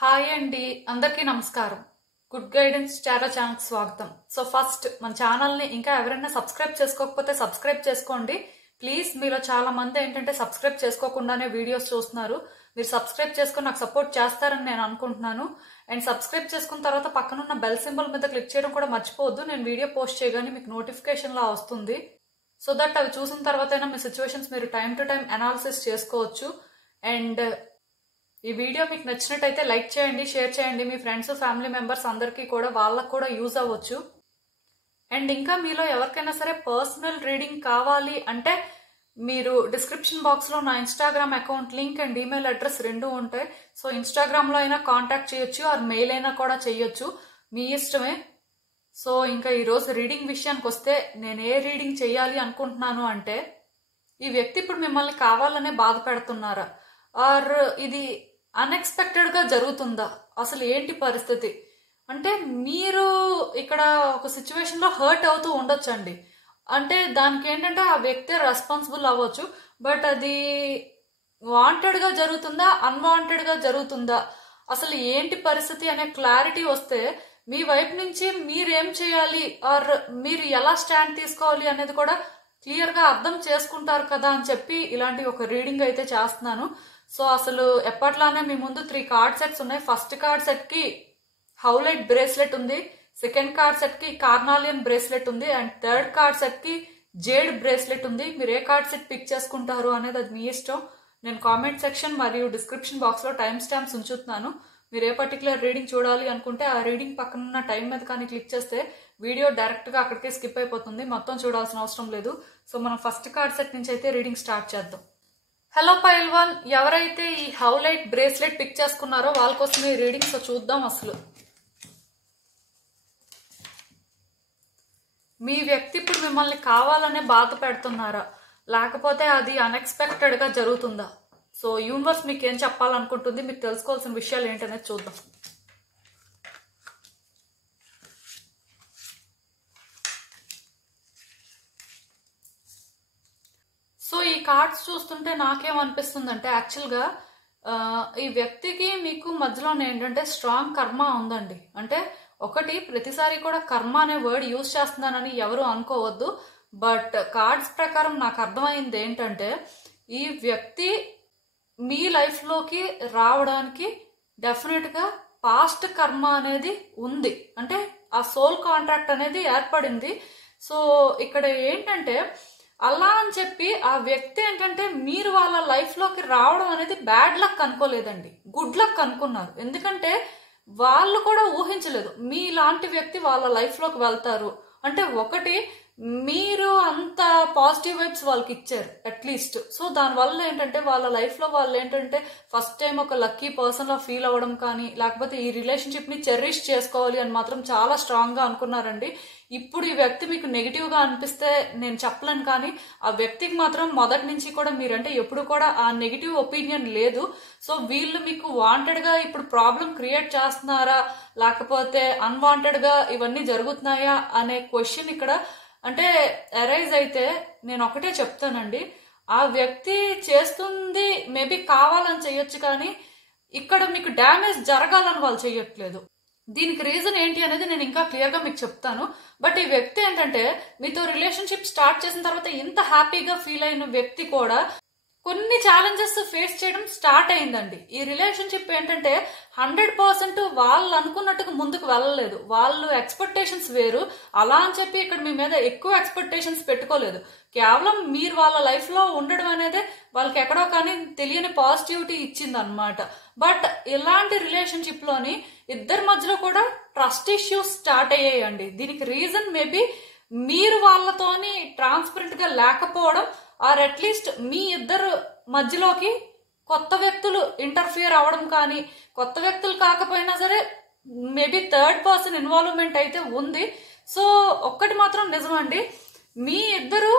Hi అండి, అందరికీ నమస్కారం. గుడ్ గైడెన్స్ చారా ఛానల్కి స్వాగతం. సో ఫస్ట్ మన ఛానల్ని ఇంకా ఎవరైనా సబ్స్క్రైబ్ చేసుకోకపోతే సబ్స్క్రైబ్ చేసుకోండి ప్లీజ్. మీలో చాలా మంది ఏంటంటే సబ్స్క్రైబ్ చేసుకోకుండానే వీడియోస్ చూస్తున్నారు. మీరు సబ్స్క్రైబ్ చేసుకుని నాకు సపోర్ట్ చేస్తారని నేను అనుకుంటున్నాను. అండ్ సబ్స్క్రైబ్ చేసుకున్న తర్వాత పక్కనున్న బెల్ సింబల్ మీద క్లిక్ చేయడం కూడా మర్చిపోవద్దు. నేను వీడియో పోస్ట్ చేయగానే మీకు నోటిఫికేషన్ లా వస్తుంది. సో దట్ అవి చూసిన తర్వాత అయినా మీ సిచ్యువేషన్స్ మీరు టైం టు టైం అనాలిసిస్ చేసుకోవచ్చు. అండ్ ఈ వీడియో మీకు నచ్చినట్టయితే లైక్ చేయండి, షేర్ చేయండి. మీ ఫ్రెండ్స్ ఫ్యామిలీ మెంబర్స్ అందరికీ కూడా వాళ్ళకు కూడా యూజ్ అవ్వచ్చు. అండ్ ఇంకా మీలో ఎవరికైనా సరే పర్సనల్ రీడింగ్ కావాలి అంటే మీరు డిస్క్రిప్షన్ బాక్స్లో నా Instagram account link and email address రెండు ఉంటాయి. సో ఇన్స్టాగ్రామ్లో అయినా కాంటాక్ట్ చేయొచ్చు, ఆర్ మెయిల్ అయినా కూడా చేయొచ్చు, మీ ఇష్టమే. సో ఇంకా ఈరోజు రీడింగ్ విషయానికి వస్తే నేను ఏ రీడింగ్ చేయాలి అనుకుంటున్నాను అంటే, ఈ వ్యక్తి ఇప్పుడు మిమ్మల్ని కావాలనే బాధ పెడుతున్నారా, ఆర్ ఇది అన్ఎక్స్పెక్టెడ్ గా జరుగుతుందా, అసలు ఏంటి పరిస్థితి అంటే మీరు ఇక్కడ ఒక సిచ్యువేషన్ లో హర్ట్ అవుతూ ఉండొచ్చండి. అంటే దానికి ఏంటంటే ఆ వ్యక్తి రెస్పాన్సిబుల్ అవ్వచ్చు, బట్ అది వాంటెడ్ గా జరుగుతుందా అన్వాంటెడ్ గా జరుగుతుందా, అసలు ఏంటి పరిస్థితి అనే క్లారిటీ వస్తే మీ వైపు నుంచి మీరేం చేయాలి ఆర్ మీరు ఎలా స్టాండ్ తీసుకోవాలి అనేది కూడా క్లియర్ గా అర్థం చేసుకుంటారు కదా అని చెప్పి ఇలాంటి ఒక రీడింగ్ అయితే చేస్తున్నాను. సో అసలు ఎప్పట్లానే మీ ముందు 3 కార్డ్ సెట్స్ ఉన్నాయి. ఫస్ట్ కార్డ్ సెట్ కి హౌలైట్ బ్రేస్లెట్ ఉంది, సెకండ్ కార్డ్ సెట్ కి కార్నాలియన్ బ్రేస్లెట్ ఉంది, అండ్ థర్డ్ కార్డ్ సెట్ కి జేడ్ బ్రేస్లెట్ ఉంది. మీరు ఏ కార్డ్ సెట్ పిక్ చేసుకుంటారు అనేది అది మీ ఇష్టం. నేను కామెంట్ సెక్షన్ మరియు డిస్క్రిప్షన్ బాక్స్ లో టైం స్టాంప్స్ ఉంచుతున్నాను. మీరు ఏ పర్టికులర్ రీడింగ్ చూడాలి అనుకుంటే ఆ రీడింగ్ పక్కన ఉన్న టైం మీద కానీ క్లిక్ చేస్తే వీడియో డైరెక్ట్ గా అక్కడికే స్కిప్ అయిపోతుంది, మొత్తం చూడాల్సిన అవసరం లేదు. సో మనం ఫస్ట్ కార్డ్ సెట్ నుంచి అయితే రీడింగ్ స్టార్ట్ చేద్దాం. హలో పైల్వాన్, ఎవరైతే ఈ హౌలైట్ బ్రేస్లెట్ పిక్ చేసుకున్నారో వాళ్ళ కోసం ఈ రీడింగ్. సో చూద్దాం అసలు మీ వ్యక్తి ఇప్పుడు మిమ్మల్ని కావాలనే బాధ పెడుతున్నారా, లేకపోతే అది అన్ఎక్స్పెక్టెడ్ గా జరుగుతుందా. సో యూనివర్స్ మీకు ఏం చెప్పాలనుకుంటుంది, మీకు తెలుసుకోవాల్సిన విషయాలు ఏంటనేది చూద్దాం. సో ఈ కార్డ్స్ చూస్తుంటే నాకేమనిపిస్తుందంటే యాక్చువల్గా ఈ వ్యక్తికి మీకు మధ్యలో ఏంటంటే స్ట్రాంగ్ కర్మ ఉందండి. అంటే ఒకటి ప్రతిసారి కూడా కర్మ అనే వర్డ్ యూజ్ చేస్తున్నానని ఎవరు అనుకోవద్దు, బట్ కార్డ్స్ ప్రకారం నాకు అర్థమైంది ఏంటంటే ఈ వ్యక్తి మీ లైఫ్లోకి రావడానికి డెఫినెట్గా పాస్ట్ కర్మ అనేది ఉంది, అంటే ఆ సోల్ కాంట్రాక్ట్ అనేది ఏర్పడింది. సో ఇక్కడ ఏంటంటే అలా అని చెప్పి ఆ వ్యక్తి ఏంటంటే మీరు వాళ్ళ లైఫ్లోకి రావడం అనేది బ్యాడ్ లక్ అనుకోలేదండి, గుడ్ లక్ అనుకున్నారు. ఎందుకంటే వాళ్ళు కూడా ఊహించలేదు మీలాంటి వ్యక్తి వాళ్ళ లైఫ్లోకి వెళ్తారు అంటే. ఒకటి మీరు అంత పాజిటివ్ వైబ్స్ వాళ్ళకి ఇచ్చారు అట్లీస్ట్. సో దానివల్ల ఏంటంటే వాళ్ళ లైఫ్లో వాళ్ళు ఏంటంటే ఫస్ట్ టైం ఒక లక్కీ పర్సన్ లా ఫీల్ అవ్వడం కానీ, లేకపోతే ఈ రిలేషన్షిప్ ని చెరిష్ చేసుకోవాలి అని మాత్రం చాలా స్ట్రాంగ్ గా అనుకున్నారండి. ఇప్పుడు ఈ వ్యక్తి మీకు నెగిటివ్ గా అనిపిస్తే నేను చెప్పలేను, కానీ ఆ వ్యక్తికి మాత్రం మొదటి నుంచి కూడా మీరంటే ఎప్పుడు కూడా ఆ నెగిటివ్ ఒపీనియన్ లేదు. సో వీళ్ళు మీకు వాంటెడ్ గా ఇప్పుడు ప్రాబ్లం క్రియేట్ చేస్తున్నారా, లేకపోతే అన్వాంటెడ్ గా ఇవన్నీ జరుగుతున్నాయా అనే క్వశ్చన్ ఇక్కడ అంటే అరైజ్ అయితే నేను ఒకటే చెప్తానండి, ఆ వ్యక్తి చేస్తుంది మేబీ కావాలని చెయ్యొచ్చు, కానీ ఇక్కడ మీకు డ్యామేజ్ జరగాలని వాళ్ళు చెయ్యట్లేదు. దీనికి రీజన్ ఏంటి అనేది నేను ఇంకా క్లియర్ గా మీకు చెప్తాను. బట్ ఈ వ్యక్తి ఏంటంటే మీతో రిలేషన్షిప్ స్టార్ట్ చేసిన తర్వాత ఇంత హ్యాపీగా ఫీల్ అయిన వ్యక్తి కూడా కొన్ని ఛాలెంజెస్ ఫేస్ చేయడం స్టార్ట్ అయిందండి. ఈ రిలేషన్షిప్ ఏంటంటే 100% వాళ్ళు అనుకున్నట్టుగా ముందుకు వెళ్ళలేదు. వాళ్ళు ఎక్స్పెక్టేషన్స్ వేరు, అలా అని చెప్పి ఇక్కడ మీ మీద ఎక్కువ ఎక్స్పెక్టేషన్స్ పెట్టుకోలేదు. కేవలం మీరు వాళ్ళ లైఫ్ లో ఉండడం అనేది వాళ్ళకి ఎక్కడో కానీ తెలియని పాజిటివిటీ ఇచ్చింది అనమాట. బట్ ఇలాంటి రిలేషన్షిప్ లోని ఇద్దరి మధ్యలో కూడా ట్రస్ట్ ఇష్యూస్ స్టార్ట్ అయ్యాయండి. దీనికి రీజన్ మేబీ మీరు వాళ్ళతోని ట్రాన్స్పరెంట్ గా లేకపోవడం, ఆర్ అట్లీస్ట్ మీ ఇద్దరు మధ్యలోకి కొత్త వ్యక్తులు ఇంటర్ఫియర్ అవ్వడం కానీ, కొత్త వ్యక్తులు కాకపోయినా సరే మేబీ థర్డ్ పర్సన్ ఇన్వాల్వ్మెంట్ అయితే ఉంది. సో ఒక్కటి మాత్రం నిజమండి, మీ ఇద్దరు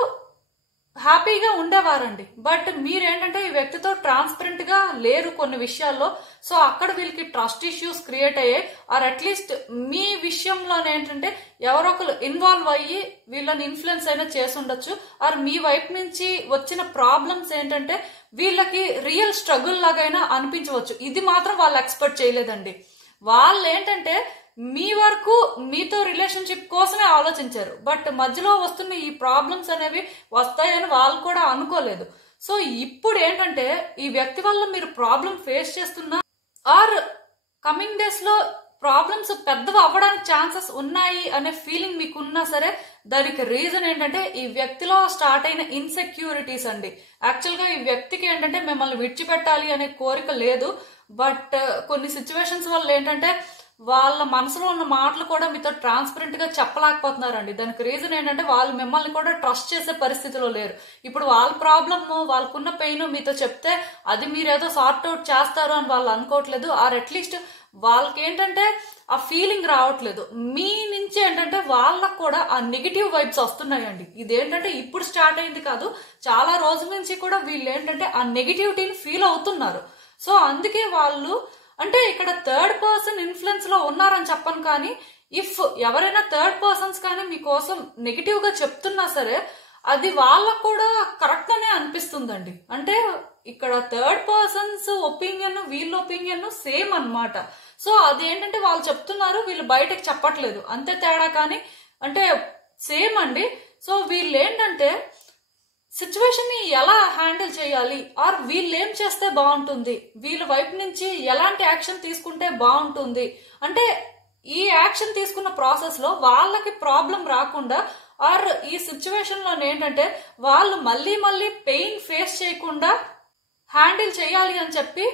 హ్యాపీగా ఉండేవారండి. బట్ మీరేంటంటే ఈ వ్యక్తితో ట్రాన్స్పరెంట్ గా లేరు కొన్ని విషయాల్లో. సో అక్కడ వీళ్ళకి ట్రస్ట్ ఇష్యూస్ క్రియేట్ అయ్యాయి. ఆర్ అట్లీస్ట్ మీ విషయంలోనే ఏంటంటే ఎవరో ఒకరు ఇన్వాల్వ్ అయ్యి వీళ్ళని ఇన్ఫ్లుయెన్స్ అయినా చేసి ఉండొచ్చు. ఆర్ మీ వైపు నుంచి వచ్చిన ప్రాబ్లమ్స్ ఏంటంటే వీళ్ళకి రియల్ స్ట్రగుల్ లాగైనా అనిపించవచ్చు. ఇది మాత్రం వాళ్ళు ఎక్స్పెక్ట్ చేయలేదండి. వాళ్ళు ఏంటంటే మీ వరకు మీతో రిలేషన్షిప్ కోసమే ఆలోచించారు. బట్ మధ్యలో వస్తున్న ఈ ప్రాబ్లమ్స్ అనేవి వస్తాయని వాళ్ళు కూడా అనుకోలేదు. సో ఇప్పుడు ఏంటంటే ఈ వ్యక్తి వల్ల మీరు ప్రాబ్లం ఫేస్ చేస్తున్నా ఆర్ కమింగ్ డేస్ లో ప్రాబ్లమ్స్ పెద్దవి అవ్వడానికి ఛాన్సెస్ ఉన్నాయి అనే ఫీలింగ్ మీకు ఉన్నా సరే దానికి రీజన్ ఏంటంటే ఈ వ్యక్తిలో స్టార్ట్ అయిన ఇన్సెక్యూరిటీస్ అండి. యాక్చువల్ గా ఈ వ్యక్తికి ఏంటంటే మిమ్మల్ని విడిచిపెట్టాలి అనే కోరిక లేదు. బట్ కొన్ని సిచ్యువేషన్స్ వల్ల ఏంటంటే వాళ్ళ మనసులో ఉన్న మాటలు కూడా మీతో ట్రాన్స్పరెంట్ గా చెప్పలేకపోతున్నారండి. దానికి రీజన్ ఏంటంటే వాళ్ళు మిమ్మల్ని కూడా ట్రస్ట్ చేసే పరిస్థితిలో లేరు. ఇప్పుడు వాళ్ళ ప్రాబ్లమ్ వాళ్ళకున్న పెయిన్ మీతో చెప్తే అది మీరేదో సార్ట్ అవుట్ చేస్తారు అని వాళ్ళు అనుకోవట్లేదు. ఆర్ అట్లీస్ట్ వాళ్ళకి ఏంటంటే ఆ ఫీలింగ్ రావట్లేదు. మీ నుంచి ఏంటంటే వాళ్ళకు కూడా ఆ నెగిటివ్ వైబ్స్ వస్తున్నాయండి. ఇదేంటంటే ఇప్పుడు స్టార్ట్ అయింది కాదు, చాలా రోజుల నుంచి కూడా వీళ్ళు ఏంటంటే ఆ నెగిటివిటీని ఫీల్ అవుతున్నారు. సో అందుకే వాళ్ళు అంటే ఇక్కడ థర్డ్ పర్సన్ ఇన్ఫ్లుయెన్స్ లో ఉన్నారని చెప్పను, కానీ ఇఫ్ ఎవరైనా థర్డ్ పర్సన్స్ కానీ మీకోసం నెగిటివ్ గా చెప్తున్నా సరే అది వాళ్ళకు కూడా కరెక్ట్ అనే అనిపిస్తుందండి. అంటే ఇక్కడ థర్డ్ పర్సన్స్ ఒపీనియన్ వీళ్ళ ఒపీనియన్ సేమ్ అన్నమాట. సో అదేంటంటే వాళ్ళు చెప్తున్నారు, వీళ్ళు బయటకు చెప్పట్లేదు, అంతే తేడా. కానీ అంటే సేమ్ అండి. సో వీళ్ళు ఏంటంటే సిచ్యువేషన్ ని ఎలా హ్యాండిల్ చేయాలి ఆర్ వీళ్ళు ఏం చేస్తే బాగుంటుంది, వీళ్ళ వైపు నుంచి ఎలాంటి యాక్షన్ తీసుకుంటే బాగుంటుంది అంటే ఈ యాక్షన్ తీసుకున్న ప్రాసెస్ లో వాళ్ళకి ప్రాబ్లం రాకుండా ఆర్ ఈ సిచ్యువేషన్ లో ఏంటంటే వాళ్ళు మళ్ళీ మళ్ళీ పెయిన్ ఫేస్ చేయకుండా హ్యాండిల్ చేయాలి అని చెప్పి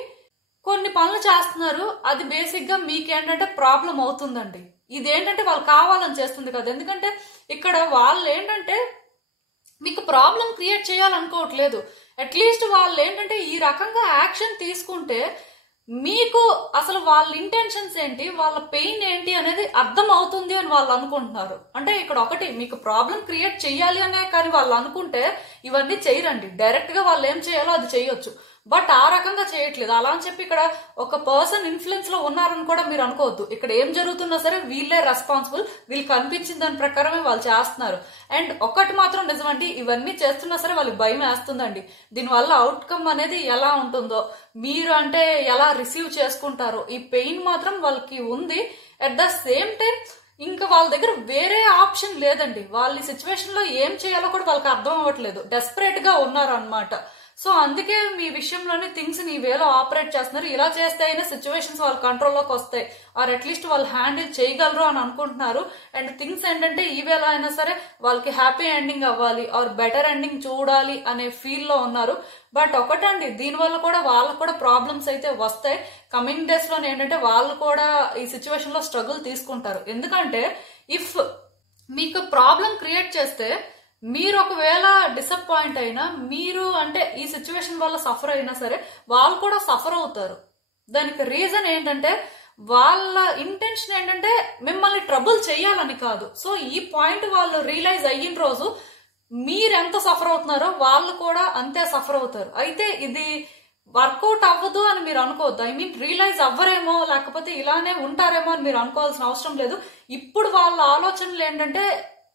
కొన్ని పనులు చేస్తున్నారు. అది బేసిక్ గా మీకేంటంటే ప్రాబ్లం అవుతుందండి. ఇదేంటంటే వాళ్ళు కావాలని చేస్తుంది కదా. ఎందుకంటే ఇక్కడ వాళ్ళు ఏంటంటే మీకు ప్రాబ్లం క్రియేట్ చేయాలనుకోవట్లేదు. అట్లీస్ట్ వాళ్ళు ఏంటంటే ఈ రకంగా యాక్షన్ తీసుకుంటే మీకు అసలు వాళ్ళ ఇంటెన్షన్స్ ఏంటి, వాళ్ళ పెయిన్ ఏంటి అనేది అర్థం అవుతుంది అని వాళ్ళు అనుకుంటున్నారు. అంటే ఇక్కడ ఒకటి మీకు ప్రాబ్లం క్రియేట్ చెయ్యాలి అనే కానీ వాళ్ళు అనుకుంటే ఇవన్నీ చేయరండి. డైరెక్ట్ గా వాళ్ళు ఏం చేయాలో అది చేయొచ్చు. బట్ ఆ రకంగా చేయట్లేదు. అలా అని చెప్పి ఇక్కడ ఒక పర్సన్ ఇన్ఫ్లుయెన్స్ లో ఉన్నారని కూడా మీరు అనుకోవద్దు. ఇక్కడ ఏం జరుగుతున్నా సరే వీళ్ళే రెస్పాన్సిబుల్. వీళ్ళు కనిపించిన దాని ప్రకారమే వాళ్ళు చేస్తున్నారు. అండ్ ఒకటి మాత్రం నిజమండి, ఇవన్నీ చేస్తున్నా సరే వాళ్ళకి భయం వేస్తుందండి. దీనివల్ల అవుట్కమ్ అనేది ఎలా ఉంటుందో, మీరు అంటే ఎలా రిసీవ్ చేసుకుంటారో ఈ పెయిన్ మాత్రం వాళ్ళకి ఉంది. అట్ ద సేమ్ టైం ఇంకా వాళ్ళ దగ్గర వేరే ఆప్షన్ లేదండి. వాళ్ళ సిచ్యువేషన్ లో ఏం చేయాలో కూడా వాళ్ళకి అర్థం అవ్వట్లేదు. డెస్పరేట్ గా ఉన్నారు అన్నమాట. సో అందుకే మీ విషయంలోనే థింగ్స్ ని వేలో ఆపరేట్ చేస్తున్నారు. ఇలా చేస్తే అయినా సిచ్యువేషన్స్ వాళ్ళ కంట్రోల్లోకి వస్తాయి ఆర్ అట్లీస్ట్ వాళ్ళు హ్యాండిల్ చేయగలరు అని అనుకుంటున్నారు. అండ్ థింగ్స్ ఏంటంటే ఈ వేళ అయినా సరే వాళ్ళకి హ్యాపీ ఎండింగ్ అవ్వాలి ఆర్ బెటర్ ఎండింగ్ చూడాలి అనే ఫీల్ లో ఉన్నారు. బట్ ఒకటండి, దీనివల్ల కూడా వాళ్ళకు కూడా ప్రాబ్లమ్స్ అయితే వస్తాయి. కమింగ్ డేస్ లో ఏంటంటే వాళ్ళు కూడా ఈ సిచ్యువేషన్ లో స్ట్రగుల్ తీసుకుంటారు. ఎందుకంటే ఇఫ్ మీకు ప్రాబ్లం క్రియేట్ చేస్తే మీరు ఒకవేళ డిసప్పాయింట్ అయినా, మీరు అంటే ఈ సిచ్యువేషన్ వల్ల సఫర్ అయినా సరే వాళ్ళు కూడా సఫర్ అవుతారు. దానికి రీజన్ ఏంటంటే వాళ్ళ ఇంటెన్షన్ ఏంటంటే మిమ్మల్ని ట్రబుల్ చేయాలని కాదు. సో ఈ పాయింట్ వాళ్ళు రియలైజ్ అయిన రోజు మీరెంత సఫర్ అవుతున్నారో వాళ్ళు కూడా అంతే సఫర్ అవుతారు. అయితే ఇది వర్కౌట్ అవ్వదు అని మీరు అనుకోవద్దు. ఐ మీన్ రియలైజ్ అవ్వరేమో లేకపోతే ఇలానే ఉంటారేమో అని మీరు అనుకోవాల్సిన అవసరం లేదు. ఇప్పుడు వాళ్ళ ఆలోచనలు ఏంటంటే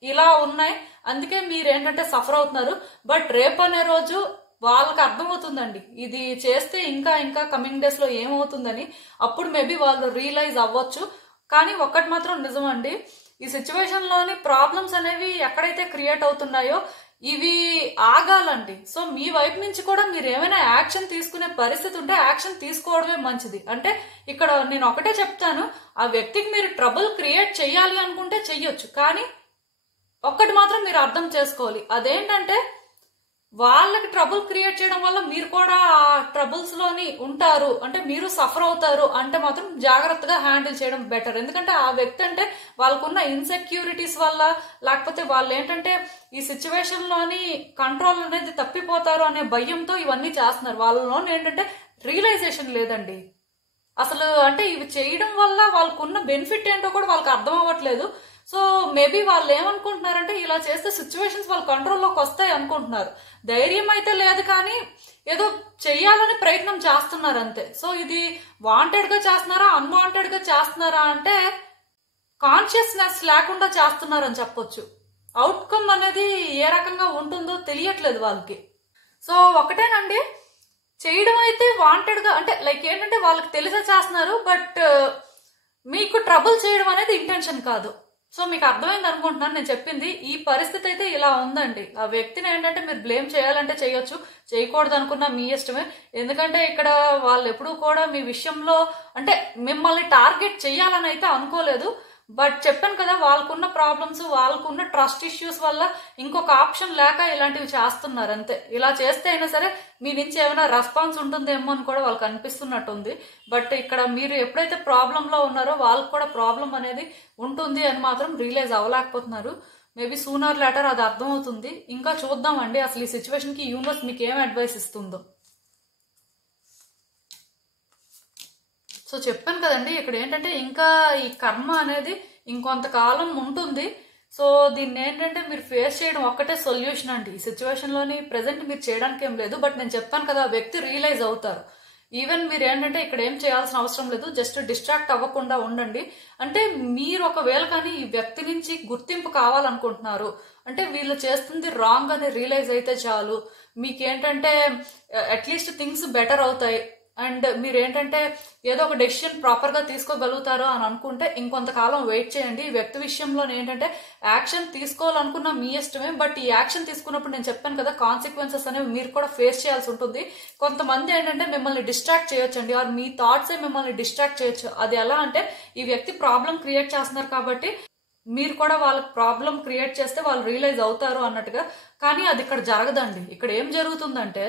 ఇలా ఉన్నాయి, అందుకే మీరేంటంటే సఫర్ అవుతున్నారు. బట్ రేపు అనే రోజు వాళ్ళకి అర్థమవుతుందండి ఇది చేస్తే ఇంకా ఇంకా కమింగ్ డేస్ లో ఏమవుతుందని. అప్పుడు మేబీ వాళ్ళు రియలైజ్ అవ్వచ్చు. కానీ ఒక్కటి మాత్రం నిజమండి, ఈ సిచ్యువేషన్ లోని ప్రాబ్లమ్స్ అనేవి ఎక్కడైతే క్రియేట్ అవుతున్నాయో ఇవి ఆగాలండి. సో మీ వైపు నుంచి కూడా మీరు ఏమైనా యాక్షన్ తీసుకునే పరిస్థితి ఉంటే యాక్షన్ తీసుకోవడమే మంచిది. అంటే ఇక్కడ నేను ఒకటే చెప్తాను, ఆ వ్యక్తికి మీరు ట్రబుల్ క్రియేట్ చెయ్యాలి అనుకుంటే చెయ్యొచ్చు. కానీ ఒక్కటి మాత్రం మీరు అర్థం చేసుకోవాలి, అదేంటంటే వాళ్ళకి ట్రబుల్ క్రియేట్ చేయడం వల్ల మీరు కూడా ఆ ట్రబుల్స్ లోని ఉంటారు అంటే మీరు సఫర్ అవుతారు అంటే మాత్రం జాగ్రత్తగా హ్యాండిల్ చేయడం బెటర్. ఎందుకంటే ఆ వ్యక్తి అంటే వాళ్ళకున్న ఇన్సెక్యూరిటీస్ వల్ల లేకపోతే వాళ్ళు ఏంటంటే ఈ సిచ్యువేషన్ లోని కంట్రోల్ అనేది తప్పిపోతారు అనే భయంతో ఇవన్నీ చేస్తున్నారు. వాళ్ళలో ఏంటంటే రియలైజేషన్ లేదండి అసలు. అంటే ఇవి చేయడం వల్ల వాళ్ళకున్న బెనిఫిట్ ఏంటో కూడా వాళ్ళకి అర్థం అవ్వట్లేదు. సో మేబీ వాళ్ళు ఏమనుకుంటున్నారంటే ఇలా చేస్తే సిచ్యువేషన్స్ వాళ్ళ కంట్రోల్లోకి వస్తాయి అనుకుంటున్నారు. ధైర్యం అయితే లేదు, కానీ ఏదో చెయ్యాలని ప్రయత్నం చేస్తున్నారు అంతే. సో ఇది వాంటెడ్ గా చేస్తున్నారా అన్వాంటెడ్ గా చేస్తున్నారా అంటే కాన్షియస్నెస్ లేకుండా చేస్తున్నారని చెప్పొచ్చు. అవుట్కమ్ అనేది ఏ రకంగా ఉంటుందో తెలియట్లేదు వాళ్ళకి. సో ఒకటేనండి, చేయడం అయితే వాంటెడ్ గా అంటే లైక్ ఏంటంటే వాళ్ళకి తెలిసే చేస్తున్నారు, బట్ మీకు ట్రబుల్ చేయడం అనేది ఇంటెన్షన్ కాదు. సో మీకు అర్థమైంది అనుకుంటున్నాను నేను చెప్పింది. ఈ పరిస్థితి అయితే ఇలా ఉందండి. ఆ వ్యక్తిని ఏంటంటే మీరు బ్లేమ్ చేయాలంటే చేయొచ్చు, చేయకూడదు అనుకున్నా మీ ఇష్టమే. ఎందుకంటే ఇక్కడ వాళ్ళు ఎప్పుడూ కూడా మీ విషయంలో అంటే మిమ్మల్ని టార్గెట్ చేయాలని అయితే అనుకోలేదు. బట్ చెప్పాను కదా, వాళ్ళకున్న ప్రాబ్లమ్స్, వాళ్ళకున్న ట్రస్ట్ ఇష్యూస్ వల్ల ఇంకొక ఆప్షన్ లేక ఇలాంటివి చేస్తున్నారు అంతే. ఇలా చేస్తే అయినా సరే మీ నుంచి ఏమైనా రెస్పాన్స్ ఉంటుందేమో అని కూడా వాళ్ళకి అనిపిస్తున్నట్టుంది. బట్ ఇక్కడ మీరు ఎప్పుడైతే ప్రాబ్లంలో ఉన్నారో వాళ్ళకు కూడా ప్రాబ్లం అనేది ఉంటుంది అని మాత్రం రియలైజ్ అవ్వలేకపోతున్నారు. మేబీ సూనర్ లేటర్ అది అర్థమవుతుంది. ఇంకా చూద్దామండి అసలు ఈ సిచ్యువేషన్ కి యూనివర్స్ మీకు ఏం అడ్వైస్ ఇస్తుందో. సో చెప్పాను కదండి, ఇక్కడ ఏంటంటే ఇంకా ఈ కర్మ అనేది ఇంకొంతకాలం ఉంటుంది. సో దీన్ని ఏంటంటే మీరు ఫేస్ చేయడం ఒక్కటే సొల్యూషన్ అండి. ఈ సిచ్యువేషన్ లోని ప్రెసెంట్ మీరు చేయడానికి ఏం లేదు. బట్ నేను చెప్పాను కదా, ఆ వ్యక్తి రియలైజ్ అవుతారు. ఈవెన్ మీరు ఏంటంటే ఇక్కడ ఏం చేయాల్సిన అవసరం లేదు, జస్ట్ డిస్ట్రాక్ట్ అవ్వకుండా ఉండండి. అంటే మీరు ఒకవేళ కానీ ఈ వ్యక్తి నుంచి గుర్తింపు కావాలనుకుంటున్నారు అంటే వీళ్ళు చేస్తుంది రాంగ్ అని రియలైజ్ అయితే చాలు. మీకేంటంటే అట్లీస్ట్ థింగ్స్ బెటర్ అవుతాయి. అండ్ మీరు ఏంటంటే ఏదో ఒక డెసిషన్ ప్రాపర్ గా తీసుకోగలుగుతారు అని అనుకుంటే ఇంకొంతకాలం వెయిట్ చేయండి. ఈ వ్యక్తి విషయంలో ఏంటంటే యాక్షన్ తీసుకోవాలనుకున్న మీ ఇష్టమే. బట్ ఈ యాక్షన్ తీసుకున్నప్పుడు నేను చెప్పాను కదా, కాన్సిక్వెన్సెస్ అనేవి మీరు కూడా ఫేస్ చేయాల్సి ఉంటుంది. కొంతమంది ఏంటంటే మిమ్మల్ని డిస్ట్రాక్ట్ చేయొచ్చండి, ఆర్ మీ థాట్సే మిమ్మల్ని డిస్ట్రాక్ట్ చేయొచ్చు. అది ఎలా అంటే ఈ వ్యక్తి ప్రాబ్లం క్రియేట్ చేస్తున్నారు కాబట్టి మీరు కూడా వాళ్ళకి ప్రాబ్లం క్రియేట్ చేస్తే వాళ్ళు రియలైజ్ అవుతారు అన్నట్టుగా. కానీ అది ఇక్కడ జరగదండి. ఇక్కడ ఏం జరుగుతుందంటే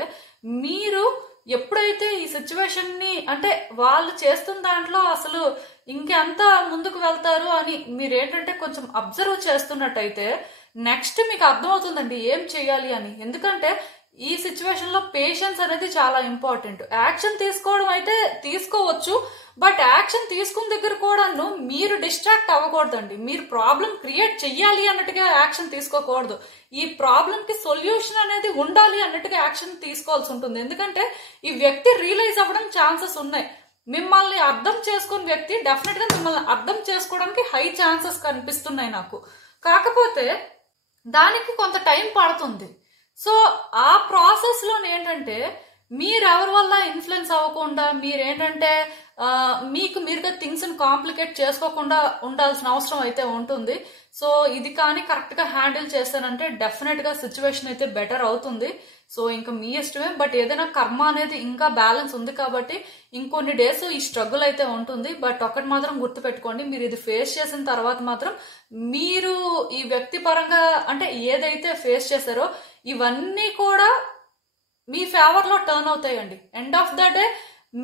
మీరు ఎప్పుడైతే ఈ సిచ్యువేషన్ ని అంటే వాళ్ళు చేస్తున్న దాంట్లో అసలు ఇంకెంత ముందుకు వెళ్తారు అని మీరేంటంటే కొంచెం అబ్జర్వ్ చేస్తున్నట్టయితే నెక్స్ట్ మీకు అర్థమవుతుందండి ఏం చేయాలి అని. ఎందుకంటే ఈ సిచ్యువేషన్ లో పేషెన్స్ అనేది చాలా ఇంపార్టెంట్. యాక్షన్ తీసుకోవడం అయితే తీసుకోవచ్చు, బట్ యాక్షన్ తీసుకున్న దగ్గర కూడాను మీరు డిస్ట్రాక్ట్ అవ్వకూడదండి. మీరు ప్రాబ్లం క్రియేట్ చెయ్యాలి అన్నట్టుగా యాక్షన్ తీసుకోకూడదు. ఈ ప్రాబ్లం కి సొల్యూషన్ అనేది ఉండాలి అన్నట్టుగా యాక్షన్ తీసుకోవాల్సి ఉంటుంది. ఎందుకంటే ఈ వ్యక్తి రియలైజ్ అవ్వడం ఛాన్సెస్ ఉన్నాయి. మిమ్మల్ని అర్థం చేసుకున్న వ్యక్తి డెఫినెట్ గా మిమ్మల్ని అర్థం చేసుకోవడానికి హై ఛాన్సెస్ కనిపిస్తున్నాయి నాకు. కాకపోతే దానికి కొంత టైం పడుతుంది. సో ఆ ప్రాసెస్ లో ఏంటంటే మీరెవరి వల్ల ఇన్ఫ్లుయెన్స్ అవ్వకుండా మీరేంటంటే మీకు మీరుగా థింగ్స్ ని కాంప్లికేట్ చేసుకోకుండా ఉండాల్సిన అవసరం అయితే ఉంటుంది. సో ఇది కానీ కరెక్ట్ గా హ్యాండిల్ చేస్తానంటే డెఫినెట్ గా సిచ్యువేషన్ అయితే బెటర్ అవుతుంది. సో ఇంకా మీ ఇష్టమే. బట్ ఏదైనా కర్మ అనేది ఇంకా బ్యాలెన్స్ ఉంది కాబట్టి ఇంకొన్ని డేస్ ఈ స్ట్రగుల్ అయితే ఉంటుంది. బట్ ఒకటి మాత్రం గుర్తుపెట్టుకోండి, మీరు ఇది ఫేస్ చేసిన తర్వాత మాత్రం మీరు ఈ వ్యక్తి పరంగా అంటే ఏదైతే ఫేస్ చేశారో ఇవన్నీ కూడా మీ ఫేవర్ లో టర్న్ అవుతాయండి. ఎండ్ ఆఫ్ ద డే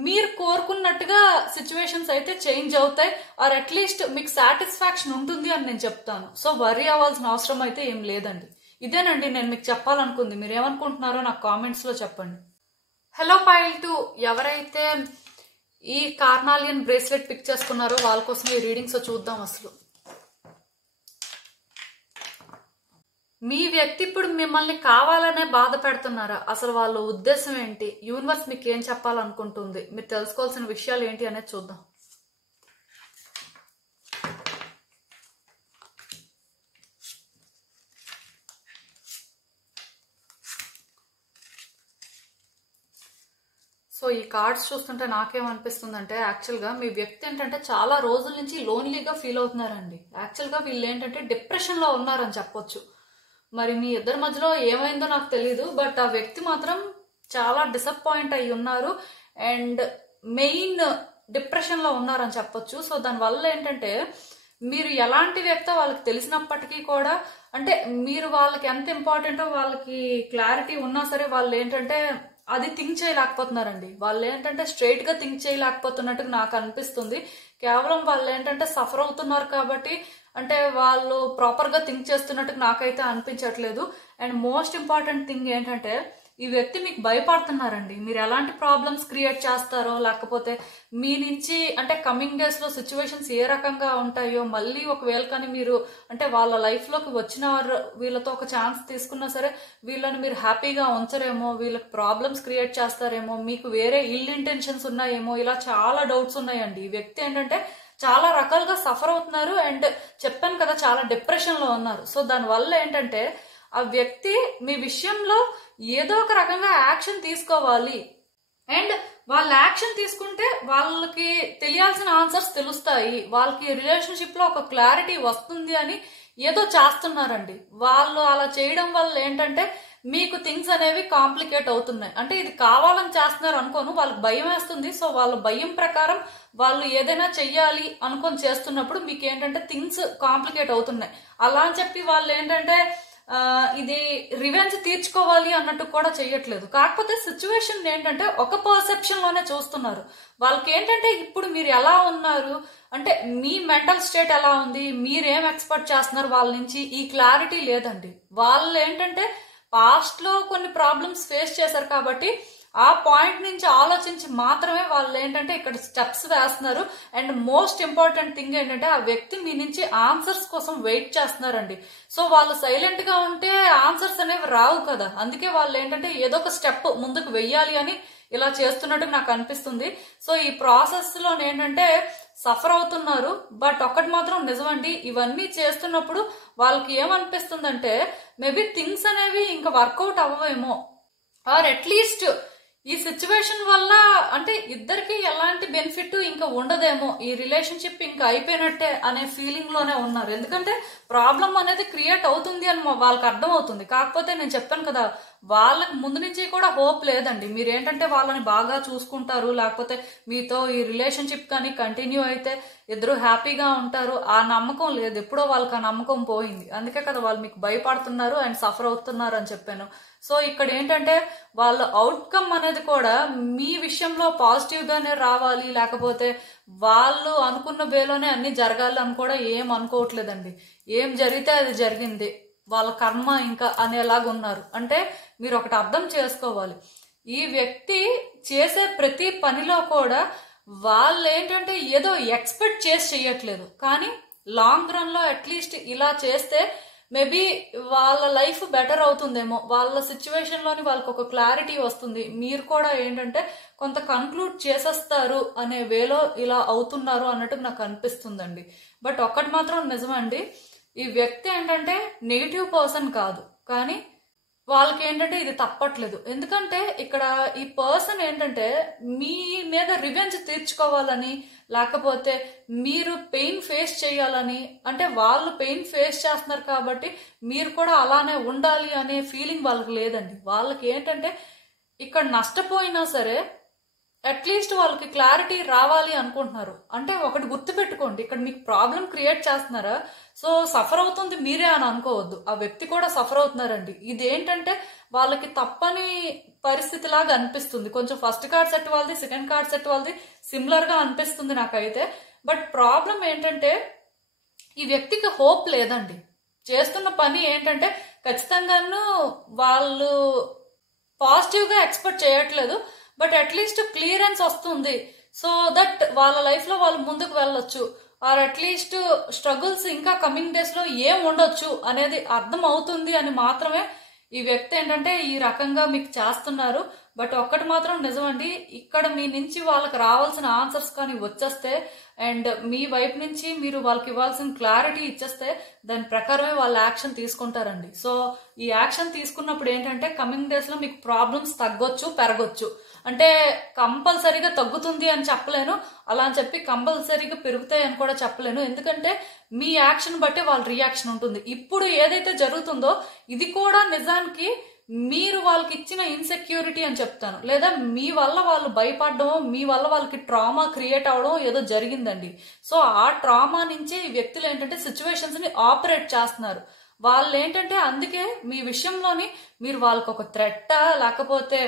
మీరు కోరుకున్నట్టుగా సిచ్యువేషన్స్ అయితే చేంజ్ అవుతాయి, ఆర్ అట్లీస్ట్ మీకు సాటిస్ఫాక్షన్ ఉంటుంది అని నేను చెప్తాను. సో వరీ అవ్వాల్సిన అవసరం అయితే ఏం లేదండి. ఇదేనండి నేను మీకు చెప్పాలనుకుంది. మీరు ఏమనుకుంటున్నారో నాకు కామెంట్స్ లో చెప్పండి. హలో పైల్ 2, ఎవరైతే ఈ కార్నాలియన్ బ్రేస్లెట్ పిక్ చేసుకున్నారో వాళ్ళ కోసం ఈ రీడింగ్స్ చూద్దాం. అసలు మీ వ్యక్తి ఇప్పుడు మిమ్మల్ని కావాలనే బాధ పెడుతున్నారా? అసలు వాళ్ళ ఉద్దేశం ఏంటి? యూనివర్స్ మీకు ఏం చెప్పాలనుకుంటుంది? మీరు తెలుసుకోవాల్సిన విషయాలు ఏంటి అనేది చూద్దాం. సో ఈ కార్డ్స్ చూస్తుంటే నాకేమనిపిస్తుందంటే యాక్చువల్గా మీ వ్యక్తి ఏంటంటే చాలా రోజుల నుంచి లోన్లీగా ఫీల్ అవుతున్నారండి. యాక్చువల్గా వీళ్ళు ఏంటంటే డిప్రెషన్లో ఉన్నారని చెప్పొచ్చు. మరి మీ ఇద్దరి మధ్యలో ఏమైందో నాకు తెలీదు, బట్ ఆ వ్యక్తి మాత్రం చాలా డిసప్పాయింట్ అయి ఉన్నారు అండ్ మెయిన్ డిప్రెషన్ లో ఉన్నారని చెప్పొచ్చు. సో దానివల్ల ఏంటంటే మీరు ఎలాంటి వ్యక్తో వాళ్ళకి తెలిసినప్పటికీ కూడా అంటే మీరు వాళ్ళకి ఎంత ఇంపార్టెంటో వాళ్ళకి క్లారిటీ ఉన్నా సరే వాళ్ళు ఏంటంటే అది థింక్ చేయలేకపోతున్నారండి. వాళ్ళు ఏంటంటే స్ట్రైట్ గా థింక్ చేయలేకపోతున్నట్టు నాకు అనిపిస్తుంది. కేవలం వాళ్ళు ఏంటంటే సఫర్ అవుతున్నారు కాబట్టి అంటే వాళ్ళు ప్రాపర్ గా థింక్ చేస్తున్నట్టు నాకైతే అనిపించట్లేదు. అండ్ మోస్ట్ ఇంపార్టెంట్ థింగ్ ఏంటంటే ఈ వ్యక్తి మీకు భయపడుతున్నారండి. మీరు ఎలాంటి ప్రాబ్లమ్స్ క్రియేట్ చేస్తారో, లేకపోతే మీ నుంచి అంటే కమింగ్ డేస్ లో సిచ్యువేషన్స్ ఏ రకంగా ఉంటాయో, మళ్ళీ ఒకవేళ కానీ మీరు అంటే వాళ్ళ లైఫ్ లోకి వచ్చిన వీళ్ళతో ఒక ఛాన్స్ తీసుకున్నా సరే వీళ్ళని మీరు హ్యాపీగా ఉంచరేమో, వీళ్ళకి ప్రాబ్లమ్స్ క్రియేట్ చేస్తారేమో, మీకు వేరే ఇల్ ఇంటెన్షన్స్ ఉన్నాయేమో, ఇలా చాలా డౌట్స్ ఉన్నాయండి. ఈ వ్యక్తి ఏంటంటే చాలా రకాలుగా సఫర్ అవుతున్నారు అండ్ చెప్పాను కదా చాలా డిప్రెషన్ లో ఉన్నారు. సో దానివల్ల ఏంటంటే ఆ వ్యక్తి మీ విషయంలో ఏదో ఒక రకంగా యాక్షన్ తీసుకోవాలి అండ్ వాళ్ళ యాక్షన్ తీసుకుంటే వాళ్ళకి తెలియాల్సిన ఆన్సర్స్ తెలుస్తాయి, వాళ్ళకి రిలేషన్షిప్ లో ఒక క్లారిటీ వస్తుంది అని ఏదో చేస్తున్నారండి. వాళ్ళు అలా చేయడం వల్ల ఏంటంటే మీకు థింగ్స్ అనేవి కాంప్లికేట్ అవుతున్నాయి. అంటే ఇది కావాలని చేస్తున్నారు అనుకోను, వాళ్ళకి భయం వేస్తుంది. సో వాళ్ళ భయం ప్రకారం వాళ్ళు ఏదైనా చెయ్యాలి అనుకొని చేస్తున్నప్పుడు మీకు ఏంటంటే థింగ్స్ కాంప్లికేట్ అవుతున్నాయి. అలా అని చెప్పి వాళ్ళు ఏంటంటే ఇది రివెంజ్ తీర్చుకోవాలి అన్నట్టు కూడా చెయ్యట్లేదు. కాకపోతే సిచ్యువేషన్ ఏంటంటే ఒక పర్సెప్షన్ లోనే చూస్తున్నారు. వాళ్ళకి ఏంటంటే ఇప్పుడు మీరు ఎలా ఉన్నారు అంటే మీ మెంటల్ స్టేట్ ఎలా ఉంది, మీరేం ఎక్స్పెక్ట్ చేస్తున్నారు వాళ్ళ నుంచి, ఈ క్లారిటీ లేదండి. వాళ్ళు ఏంటంటే పాస్ట్ లో కొన్ని ప్రాబ్లమ్స్ ఫేస్ చేశారు కాబట్టి ఆ పాయింట్ నుంచి ఆలోచించి మాత్రమే వాళ్ళు ఏంటంటే ఇక్కడ స్టెప్స్ వేస్తున్నారు. అండ్ మోస్ట్ ఇంపార్టెంట్ థింగ్ ఏంటంటే ఆ వ్యక్తి మీ నుంచి ఆన్సర్స్ కోసం వెయిట్ చేస్తున్నారండి. సో వాళ్ళు సైలెంట్ గా ఉంటే ఆన్సర్స్ అనేవి రావు కదా, అందుకే వాళ్ళు ఏంటంటే ఏదో ఒక స్టెప్ ముందుకు వెయ్యాలి అని ఇలా చేస్తున్నట్టు నాకు అనిపిస్తుంది. సో ఈ ప్రాసెస్ లో ఏంటంటే సఫర్ అవుతున్నారు. బట్ ఒక్కటి మాత్రం నిజమండి, ఇవన్నీ చేస్తున్నప్పుడు వాళ్ళకి ఏమనిపిస్తుందంటే మేబీ థింగ్స్ అనేవి ఇంకా వర్కౌట్ అవ్వవేమో, ఆర్ అట్లీస్ట్ ఈ సిచ్యువేషన్ వల్ల అంటే ఇద్దరికి ఎలాంటి బెనిఫిట్ ఇంకా ఉండదేమో, ఈ రిలేషన్షిప్ ఇంకా అయిపోయినట్టే అనే ఫీలింగ్ లోనే ఉన్నారు. ఎందుకంటే ప్రాబ్లం అనేది క్రియేట్ అవుతుంది అని వాళ్ళకి అర్థం అవుతుంది. కాకపోతే నేను చెప్పాను కదా వాళ్ళకి ముందు నుంచి కూడా హోప్ లేదండి. మీరేంటంటే వాళ్ళని బాగా చూసుకుంటారు, లేకపోతే మీతో ఈ రిలేషన్షిప్ కానీ కంటిన్యూ అయితే ఇద్దరు హ్యాపీగా ఉంటారు, ఆ నమ్మకం లేదు. ఎప్పుడో వాళ్ళకి ఆ నమ్మకం పోయింది. అందుకే కదా వాళ్ళు మీకు భయపడుతున్నారు అండ్ సఫర్ అవుతున్నారు అని చెప్పాను. సో ఇక్కడ ఏంటంటే వాళ్ళ అవుట్కమ్ అనేది కూడా మీ విషయంలో పాజిటివ్ గానే రావాలి, లేకపోతే వాళ్ళు అనుకున్న వేలోనే అన్ని జరగాలి అని కూడా ఏం అనుకోవట్లేదండి. ఏం జరిగితే అది జరిగింది, వాళ్ళ కర్మ ఇంకా అనేలాగా ఉన్నారు. అంటే మీరు ఒకటి అర్థం చేసుకోవాలి, ఈ వ్యక్తి చేసే ప్రతి పనిలో కూడా వాళ్ళు ఏంటంటే ఏదో ఎక్స్పెక్ట్ చేసి చెయ్యట్లేదు, కానీ లాంగ్ రన్ లో అట్లీస్ట్ ఇలా చేస్తే మేబీ వాళ్ళ లైఫ్ బెటర్ అవుతుందేమో, వాళ్ళ సిచ్యువేషన్ లోని వాళ్ళకి ఒక క్లారిటీ వస్తుంది, మీరు కూడా ఏంటంటే కొంత కన్క్లూడ్ చేసేస్తారు అనే వేలో ఇలా అవుతున్నారు అన్నట్టు నాకు అనిపిస్తుందండి. బట్ ఒక్కటి మాత్రం నిజమండి, ఈ వ్యక్తి ఏంటంటే నెగిటివ్ పర్సన్ కాదు, కానీ వాళ్ళకి ఏంటంటే ఇది తప్పట్లేదు. ఎందుకంటే ఇక్కడ ఈ పర్సన్ ఏంటంటే మీ మీద రివెంజ్ తీర్చుకోవాలని, లేకపోతే మీరు పెయిన్ ఫేస్ చేయాలని, అంటే వాళ్ళు పెయిన్ ఫేస్ చేస్తున్నారు కాబట్టి మీరు కూడా అలానే ఉండాలి అనే ఫీలింగ్ వాళ్ళకి లేదండి. వాళ్ళకి ఏంటంటే ఇక్కడ నష్టపోయినా సరే అట్లీస్ట్ వాళ్ళకి క్లారిటీ రావాలి అనుకుంటున్నారు. అంటే ఒకటి గుర్తుపెట్టుకోండి, ఇక్కడ మీకు ప్రాబ్లం క్రియేట్ చేస్తున్నారా, సో సఫర్ అవుతుంది మీరే అని అనుకోవద్దు, ఆ వ్యక్తి కూడా సఫర్ అవుతున్నారండి. ఇదేంటంటే వాళ్ళకి తప్పని పరిస్థితి లాగా అనిపిస్తుంది. కొంచెం ఫస్ట్ కార్డ్ సెట్ వాళ్ళది, సెకండ్ కార్డ్ సెట్ వాళ్ళది సిమిలర్ గా అనిపిస్తుంది నాకైతే. బట్ ప్రాబ్లం ఏంటంటే ఈ వ్యక్తికి హోప్ లేదండి. చేస్తున్న పని ఏంటంటే ఖచ్చితంగాను వాళ్ళు పాజిటివ్ గా ఎక్స్పెక్ట్ చేయట్లేదు, బట్ అట్లీస్ట్ క్లియరెన్స్ వస్తుంది, సో దట్ వాళ్ళ లైఫ్ లో వాళ్ళు ముందుకు వెళ్ళొచ్చు, ఆర్ అట్లీస్ట్ స్ట్రగుల్స్ ఇంకా కమింగ్ డేస్ లో ఏం ఉండొచ్చు అనేది అర్థం అవుతుంది అని మాత్రమే ఈ వ్యక్తి ఏంటంటే ఈ రకంగా మీకు చేస్తున్నారు. బట్ ఒక్కటి మాత్రం నిజమండి, ఇక్కడ మీ నుంచి వాళ్ళకి రావాల్సిన ఆన్సర్స్ కానీ వచ్చేస్తే అండ్ మీ వైపు నుంచి మీరు వాళ్ళకి ఇవ్వాల్సిన క్లారిటీ ఇచ్చేస్తే దాని ప్రకారమే వాళ్ళ యాక్షన్ తీసుకుంటారండి. సో ఈ యాక్షన్ తీసుకున్నప్పుడు ఏంటంటే కమింగ్ డేస్ లో మీకు ప్రాబ్లమ్స్ తగ్గొచ్చు, పెరగొచ్చు. అంటే కంపల్సరీగా తగ్గుతుంది అని చెప్పలేను, అలా అని చెప్పి కంపల్సరీగా పెరుగుతాయి అని కూడా చెప్పలేను. ఎందుకంటే మీ యాక్షన్ బట్టి వాళ్ళ రియాక్షన్ ఉంటుంది. ఇప్పుడు ఏదైతే జరుగుతుందో ఇది కూడా నిజానికి మీరు వాళ్ళకి ఇచ్చిన ఇన్సెక్యూరిటీ అని చెప్తాను, లేదా మీ వల్ల వాళ్ళు భయపడడం, మీ వల్ల వాళ్ళకి ట్రామా క్రియేట్ అవడం ఏదో జరిగిందండి. సో ఆ ట్రామా నుంచే ఈ వ్యక్తులు ఏంటంటే సిచ్యువేషన్స్ ని ఆపరేట్ చేస్తున్నారు. వాళ్ళు ఏంటంటే అందుకే మీ విషయంలోని మీరు వాళ్ళకి ఒక థ్రెట్టా, లేకపోతే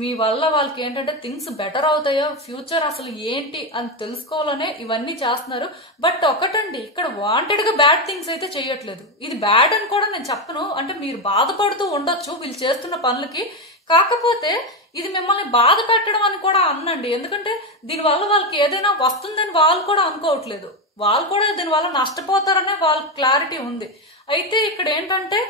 మీ వల్ల వాళ్ళకి ఏంటంటే థింగ్స్ బెటర్ అవుతాయో, ఫ్యూచర్ అసలు ఏంటి అని తెలుసుకోవాలనే ఇవన్నీ చేస్తున్నారు. బట్ ఒకటండి, ఇక్కడ వాంటెడ్ గా బ్యాడ్ థింగ్స్ అయితే చేయట్లేదు. ఇది బ్యాడ్ అని కూడా నేను చెప్పను, అంటే మీరు బాధపడుతూ ఉండొచ్చు వీళ్ళు చేస్తున్న పనులకి, కాకపోతే ఇది మిమ్మల్ని బాధ పెట్టడం అని కూడా అనండి, ఎందుకంటే దీనివల్ల వాళ్ళకి ఏదైనా వస్తుందని వాళ్ళు కూడా అనుకోవట్లేదు, వాళ్ళు కూడా దీనివల్ల నష్టపోతారనే వాళ్ళకి క్లారిటీ ఉంది. అయితే ఇక్కడ ఏంటంటే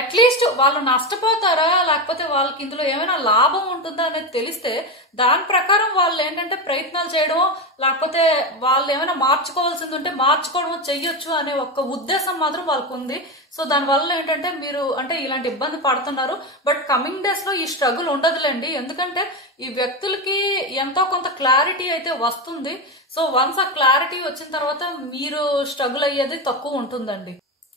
అట్లీస్ట్ వాళ్ళు నష్టపోతారా లేకపోతే వాళ్ళకి ఇందులో ఏమైనా లాభం ఉంటుందా అనేది తెలిస్తే దాని ప్రకారం వాళ్ళు ఏంటంటే ప్రయత్నాలు చేయడం, లేకపోతే వాళ్ళు ఏమైనా మార్చుకోవాల్సింది ఉంటే మార్చుకోవడం చెయ్యొచ్చు అనే ఒక ఉద్దేశం మాత్రం వాళ్ళకు ఉంది. సో దానివల్ల ఏంటంటే మీరు అంటే ఇలాంటి ఇబ్బంది పడుతున్నారు, బట్ కమింగ్ డేస్ లో ఈ స్ట్రగుల్ ఉండదులేండి, ఎందుకంటే ఈ వ్యక్తులకి ఎంతో కొంత క్లారిటీ అయితే వస్తుంది. సో వన్స్ ఆ క్లారిటీ వచ్చిన తర్వాత మీరు స్ట్రగుల్ అయ్యేది తక్కువ ఉంటుందండి.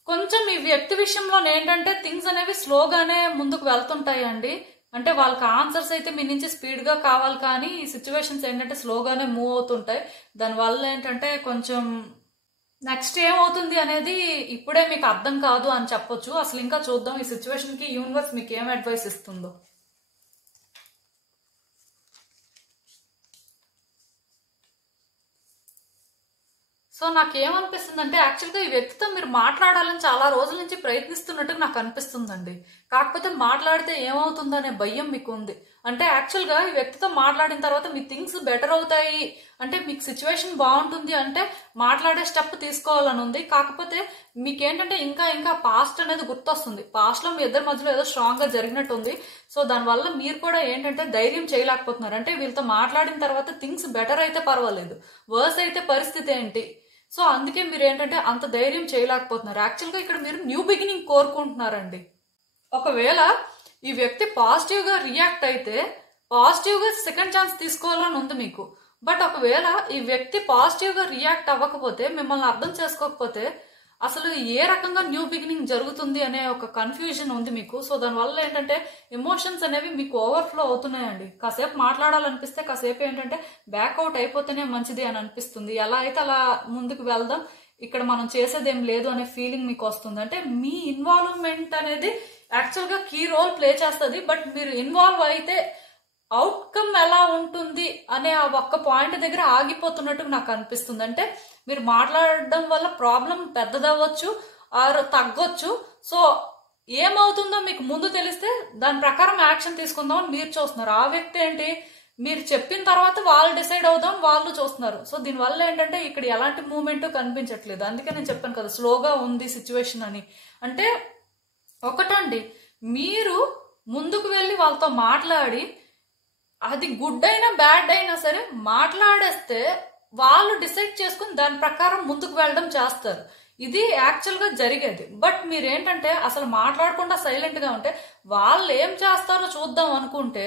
కొంచెం ఈ వ్యక్తి విషయంలో ఏంటంటే థింగ్స్ అనేవి స్లోగానే ముందుకు వెళ్తుంటాయండి, అంటే వాళ్ళకి ఆన్సర్స్ అయితే మీ నుంచి స్పీడ్ గా కావాలి, కానీ ఈ సిచ్యువేషన్స్ ఏంటంటే స్లోగానే మూవ్ అవుతుంటాయి. దానివల్ల ఏంటంటే కొంచెం నెక్స్ట్ ఏమవుతుంది అనేది ఇప్పుడే మీకు అర్థం కాదు అని చెప్పొచ్చు. అసలు ఇంకా చూద్దాం ఈ సిచ్యువేషన్ కి యూనివర్స్ మీకు ఏం అడ్వైస్ ఇస్తుందో. సో నాకేమనిపిస్తుంది అంటే యాక్చువల్గా ఈ వ్యక్తితో మీరు మాట్లాడాలని చాలా రోజుల నుంచి ప్రయత్నిస్తున్నట్టుగా నాకు అనిపిస్తుందండి, కాకపోతే మాట్లాడితే ఏమవుతుందనే భయం మీకు ఉంది. అంటే యాక్చువల్గా ఈ వ్యక్తితో మాట్లాడిన తర్వాత మీ థింగ్స్ బెటర్ అవుతాయి అంటే మీకు సిచ్యువేషన్ బాగుంటుంది అంటే మాట్లాడే స్టెప్ తీసుకోవాలని ఉంది. కాకపోతే మీకేంటంటే ఇంకా ఇంకా పాస్ట్ అనేది గుర్తొస్తుంది, పాస్ట్ లో మీ ఇద్దరి మధ్యలో ఏదో స్ట్రాంగ్ గా జరిగినట్టు ఉంది. సో దానివల్ల మీరు కూడా ఏంటంటే ధైర్యం చేయలేకపోతున్నారు. అంటే వీళ్ళతో మాట్లాడిన తర్వాత థింగ్స్ బెటర్ అయితే పర్వాలేదు, వర్స్ అయితే పరిస్థితి ఏంటి, సో అందుకే మీరు ఏంటంటే అంత ధైర్యం చేయలేకపోతున్నారు. యాక్చువల్గా ఇక్కడ మీరు న్యూ బిగినింగ్ కోరుకుంటున్నారండి. ఒకవేళ ఈ వ్యక్తి పాజిటివ్ గా రియాక్ట్ అయితే పాజిటివ్ గా సెకండ్ ఛాన్స్ తీసుకోవాలని ఉంది మీకు, బట్ ఒకవేళ ఈ వ్యక్తి పాజిటివ్ గా రియాక్ట్ అవ్వకపోతే, మిమ్మల్ని అర్థం చేసుకోకపోతే అసలు ఏ రకంగా న్యూ బిగినింగ్ జరుగుతుంది అనే ఒక కన్ఫ్యూజన్ ఉంది మీకు. సో దానివల్ల ఏంటంటే ఎమోషన్స్ అనేవి మీకు ఓవర్ఫ్లో అవుతున్నాయండి. కాసేపు మాట్లాడాలనిపిస్తే కాసేపు ఏంటంటే బ్యాక్అవుట్ అయిపోతేనే మంచిది అని అనిపిస్తుంది. ఎలా అయితే అలా ముందుకు వెళ్దాం, ఇక్కడ మనం చేసేదేం లేదు అనే ఫీలింగ్ మీకు వస్తుంది. అంటే మీ ఇన్వాల్వ్మెంట్ అనేది యాక్చువల్ గా కీ రోల్ ప్లే చేస్తుంది, బట్ మీరు ఇన్వాల్వ్ అయితే అవుట్కమ్ ఎలా ఉంటుంది అనే ఆ ఒక్క పాయింట్ దగ్గర ఆగిపోతున్నట్టు నాకు అనిపిస్తుంది. అంటే మీరు మాట్లాడడం వల్ల ప్రాబ్లం పెద్దదవ్వచ్చు ఆర్ తగ్గొచ్చు. సో ఏమవుతుందో మీకు ముందు తెలిస్తే దాని ప్రకారం యాక్షన్ తీసుకుందాం అని మీరు చూస్తున్నారు. ఆ వ్యక్తి ఏంటి, మీరు చెప్పిన తర్వాత వాళ్ళు డిసైడ్ అవుదాం వాళ్ళు చూస్తున్నారు. సో దీనివల్ల ఏంటంటే ఇక్కడ ఎలాంటి మూమెంట్ కనిపించట్లేదు. అందుకే నేను చెప్పాను కదా స్లోగా ఉంది సిచ్యువేషన్ అని. అంటే ఒకటండి, మీరు ముందుకు వెళ్ళి వాళ్ళతో మాట్లాడి అది గుడ్ అయినా బ్యాడ్ అయినా సరే మాట్లాడేస్తే వాళ్ళు డిసైడ్ చేసుకుని దాని ప్రకారం ముందుకు వెళ్ళడం చేస్తారు. ఇది యాక్చువల్ గా జరిగేది. బట్ మీరేంటంటే అసలు మాట్లాడకుండా సైలెంట్ గా ఉంటే వాళ్ళు ఏం చేస్తారో చూద్దాం అనుకుంటే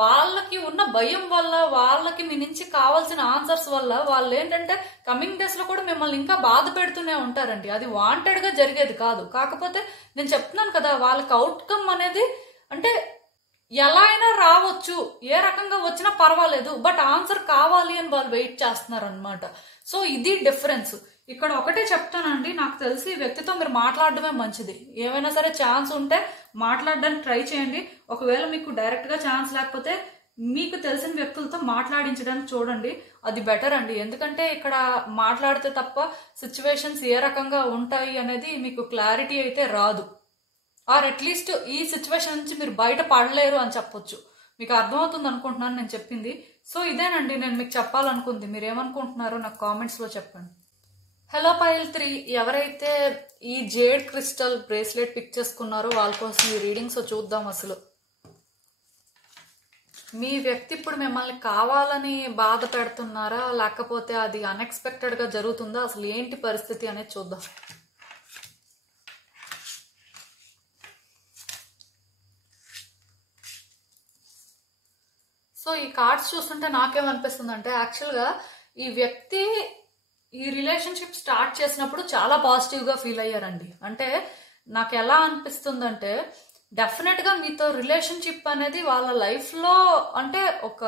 వాళ్ళకి ఉన్న భయం వల్ల, వాళ్ళకి మీ నుంచి కావాల్సిన ఆన్సర్స్ వల్ల వాళ్ళు ఏంటంటే కమింగ్ డేస్ లో కూడా మిమ్మల్ని ఇంకా బాధ పెడుతూనే ఉంటారండి. అది వాంటెడ్ గా జరిగేది కాదు. కాకపోతే నేను చెప్తున్నాను కదా, వాళ్ళకి అవుట్కమ్ అనేది అంటే ఎలా అయినా రావచ్చు, ఏ రకంగా వచ్చినా పర్వాలేదు, బట్ ఆన్సర్ కావాలి అని వాళ్ళు వెయిట్ చేస్తున్నారు అనమాట. సో ఇది డిఫరెన్స్. ఇక్కడ ఒకటే చెప్తానండి, నాకు తెలిసి ఈ వ్యక్తితో మీరు మాట్లాడడమే మంచిది. ఏమైనా సరే ఛాన్స్ ఉంటే మాట్లాడడానికి ట్రై చేయండి. ఒకవేళ మీకు డైరెక్ట్ గా ఛాన్స్ లేకపోతే మీకు తెలిసిన వ్యక్తులతో మాట్లాడించడానికి చూడండి, అది బెటర్ అండి. ఎందుకంటే ఇక్కడ మాట్లాడితే తప్ప సిచ్యువేషన్స్ ఏ రకంగా ఉంటాయి అనేది మీకు క్లారిటీ అయితే రాదు, ఆర్ అట్లీస్ట్ ఈ సిచ్యువేషన్ నుంచి మీరు బయట పడలేరు అని చెప్పొచ్చు. మీకు అర్థమవుతుంది అనుకుంటున్నాను నేను చెప్పింది. సో ఇదేనండి నేను మీకు చెప్పాలనుకుంది. మీరు ఏమనుకుంటున్నారో నాకు కామెంట్స్ లో చెప్పండి. హలో పైల్ 3, ఎవరైతే ఈ జేడ్ క్రిస్టల్ బ్రేస్లెట్ పిక్ చేసుకున్నారో వాళ్ళ కోసం ఈ రీడింగ్స్ చూద్దాం. అసలు మీ వ్యక్తి ఇప్పుడు మిమ్మల్ని కావాలని బాధ పెడుతున్నారా, లేకపోతే అది అన్ఎక్స్పెక్టెడ్ గా జరుగుతుందా, అసలు ఏంటి పరిస్థితి అనేది చూద్దాం. సో ఈ కార్డ్స్ చూస్తుంటే నాకేమనిపిస్తుంది అంటే యాక్చువల్గా ఈ వ్యక్తి ఈ రిలేషన్షిప్ స్టార్ట్ చేసినప్పుడు చాలా పాజిటివ్గా ఫీల్ అయ్యారండి. అంటే నాకు ఎలా అనిపిస్తుందంటే డెఫినెట్ గా మీతో రిలేషన్షిప్ అనేది వాళ్ళ లైఫ్లో అంటే ఒక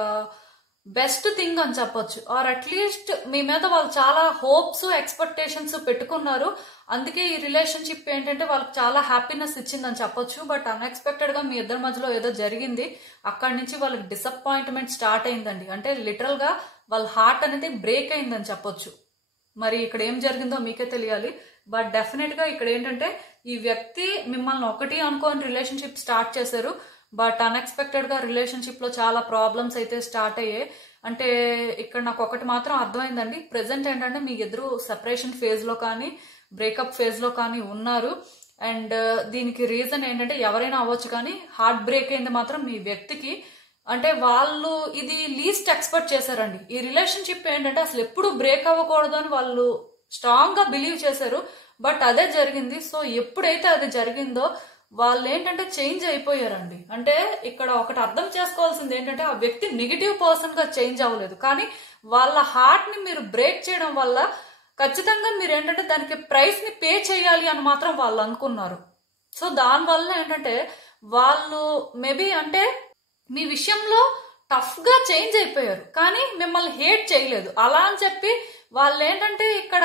బెస్ట్ థింగ్ అని చెప్పొచ్చు. ఆర్ అట్లీస్ట్ మీ మీద వాళ్ళు చాలా హోప్స్ ఎక్స్పెక్టేషన్స్ పెట్టుకున్నారు. అందుకే ఈ రిలేషన్షిప్ ఏంటంటే వాళ్ళకి చాలా హ్యాపీనెస్ ఇచ్చిందని చెప్పొచ్చు. బట్ అన్ఎక్స్పెక్టెడ్ గా మీ ఇద్దరి మధ్యలో ఏదో జరిగింది, అక్కడి నుంచి వాళ్ళకి డిసప్పాయింట్మెంట్ స్టార్ట్ అయిందండి. అంటే లిటరల్ గా వాళ్ళ హార్ట్ అనేది బ్రేక్ అయిందని చెప్పొచ్చు. మరి ఇక్కడ ఏం జరిగిందో మీకే తెలియాలి. బట్ డెఫినెట్ గా ఇక్కడ ఏంటంటే ఈ వ్యక్తి మిమ్మల్ని ఒకటి అనుకోని రిలేషన్షిప్ స్టార్ట్ చేశారు. బట్ అన్ఎక్స్పెక్టెడ్గా రిలేషన్షిప్లో చాలా ప్రాబ్లమ్స్ అయితే స్టార్ట్ అయ్యాయి. అంటే ఇక్కడ నాకు ఒకటి మాత్రం అర్థమైందండి, ప్రెసెంట్ ఏంటంటే మీ ఇద్దరు సెపరేషన్ ఫేజ్లో కానీ బ్రేకప్ ఫేజ్లో కానీ ఉన్నారు. అండ్ దీనికి రీజన్ ఏంటంటే ఎవరైనా అవ్వచ్చు, కానీ హార్ట్ బ్రేక్ అయింది మాత్రం మీ వ్యక్తికి. అంటే వాళ్ళు ఇది లీస్ట్ ఎక్స్పెక్ట్ చేశారండి. ఈ రిలేషన్షిప్ ఏంటంటే అసలు ఎప్పుడు బ్రేక్ అవ్వకూడదు అని వాళ్ళు స్ట్రాంగ్ గా బిలీవ్ చేశారు. బట్ అదే జరిగింది. సో ఎప్పుడైతే అది జరిగిందో వాళ్ళు ఏంటంటే చేంజ్ అయిపోయారండి. అంటే ఇక్కడ ఒకటి అర్థం చేసుకోవాల్సింది ఏంటంటే ఆ వ్యక్తి నెగిటివ్ పర్సన్ గా చేంజ్ అవ్వలేదు, కానీ వాళ్ళ హార్ట్ ని మీరు బ్రేక్ చేయడం వల్ల ఖచ్చితంగా మీరు ఏంటంటే దానికి ప్రైస్ ని పే చేయాలి అని మాత్రం వాళ్ళు అనుకున్నారు. సో దానివల్ల ఏంటంటే వాళ్ళు మేబీ అంటే మీ విషయంలో టఫ్ గా చేంజ్ అయిపోయారు, కానీ మిమ్మల్ని హేట్ చేయలేదు. అలా అని చెప్పి వాళ్ళు ఏంటంటే ఇక్కడ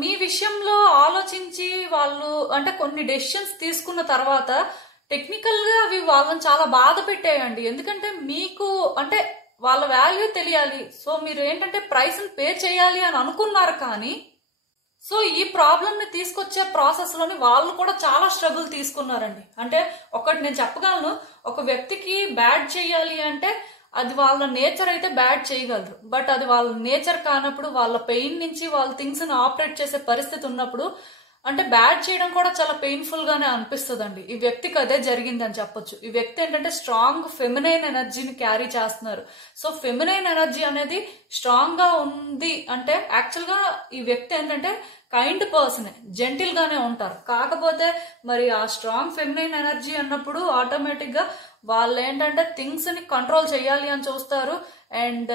మీ విషయంలో ఆలోచించి వాళ్ళు అంటే కొన్ని డెసిషన్స్ తీసుకున్న తర్వాత టెక్నికల్ గా అవి వాళ్ళని చాలా బాధ పెట్టాయండి. ఎందుకంటే మీకు అంటే వాళ్ళ వాల్యూ తెలియాలి, సో మీరు ఏంటంటే ప్రైస్ పే చేయాలి అని అనుకున్నారు. కానీ సో ఈ ప్రాబ్లమ్ ని తీసుకొచ్చే ప్రాసెస్ లోని వాళ్ళు కూడా చాలా స్ట్రగుల్ తీసుకున్నారండి. అంటే ఒకటి నేను చెప్పగలను, ఒక వ్యక్తికి బ్యాడ్ చేయాలి అంటే అది వాళ్ళ నేచర్ అయితే బ్యాడ్ చేయగలరు. బట్ అది వాళ్ళ నేచర్ కానప్పుడు, వాళ్ళ పెయిన్ నుంచి వాళ్ళ థింగ్స్ ని ఆపరేట్ చేసే పరిస్థితి ఉన్నప్పుడు అంటే బ్యాడ్ చేయడం కూడా చాలా పెయిన్ఫుల్ గానే అనిపిస్తుందండి. ఈ వ్యక్తికి అదే జరిగిందని చెప్పొచ్చు. ఈ వ్యక్తి ఏంటంటే స్ట్రాంగ్ ఫెమినైన్ ఎనర్జీని క్యారీ చేస్తున్నారు. సో ఫెమినైన్ ఎనర్జీ అనేది స్ట్రాంగ్ గా ఉంది అంటే యాక్చువల్ గా ఈ వ్యక్తి ఏంటంటే కైండ్ పర్సనే, జెంటిల్ గానే ఉంటారు. కాకపోతే మరి ఆ స్ట్రాంగ్ ఫెమినైన్ ఎనర్జీ అన్నప్పుడు ఆటోమేటిక్ గా వాళ్ళు ఏంటంటే థింగ్స్ ని కంట్రోల్ చేయాలి అని చూస్తారు. అండ్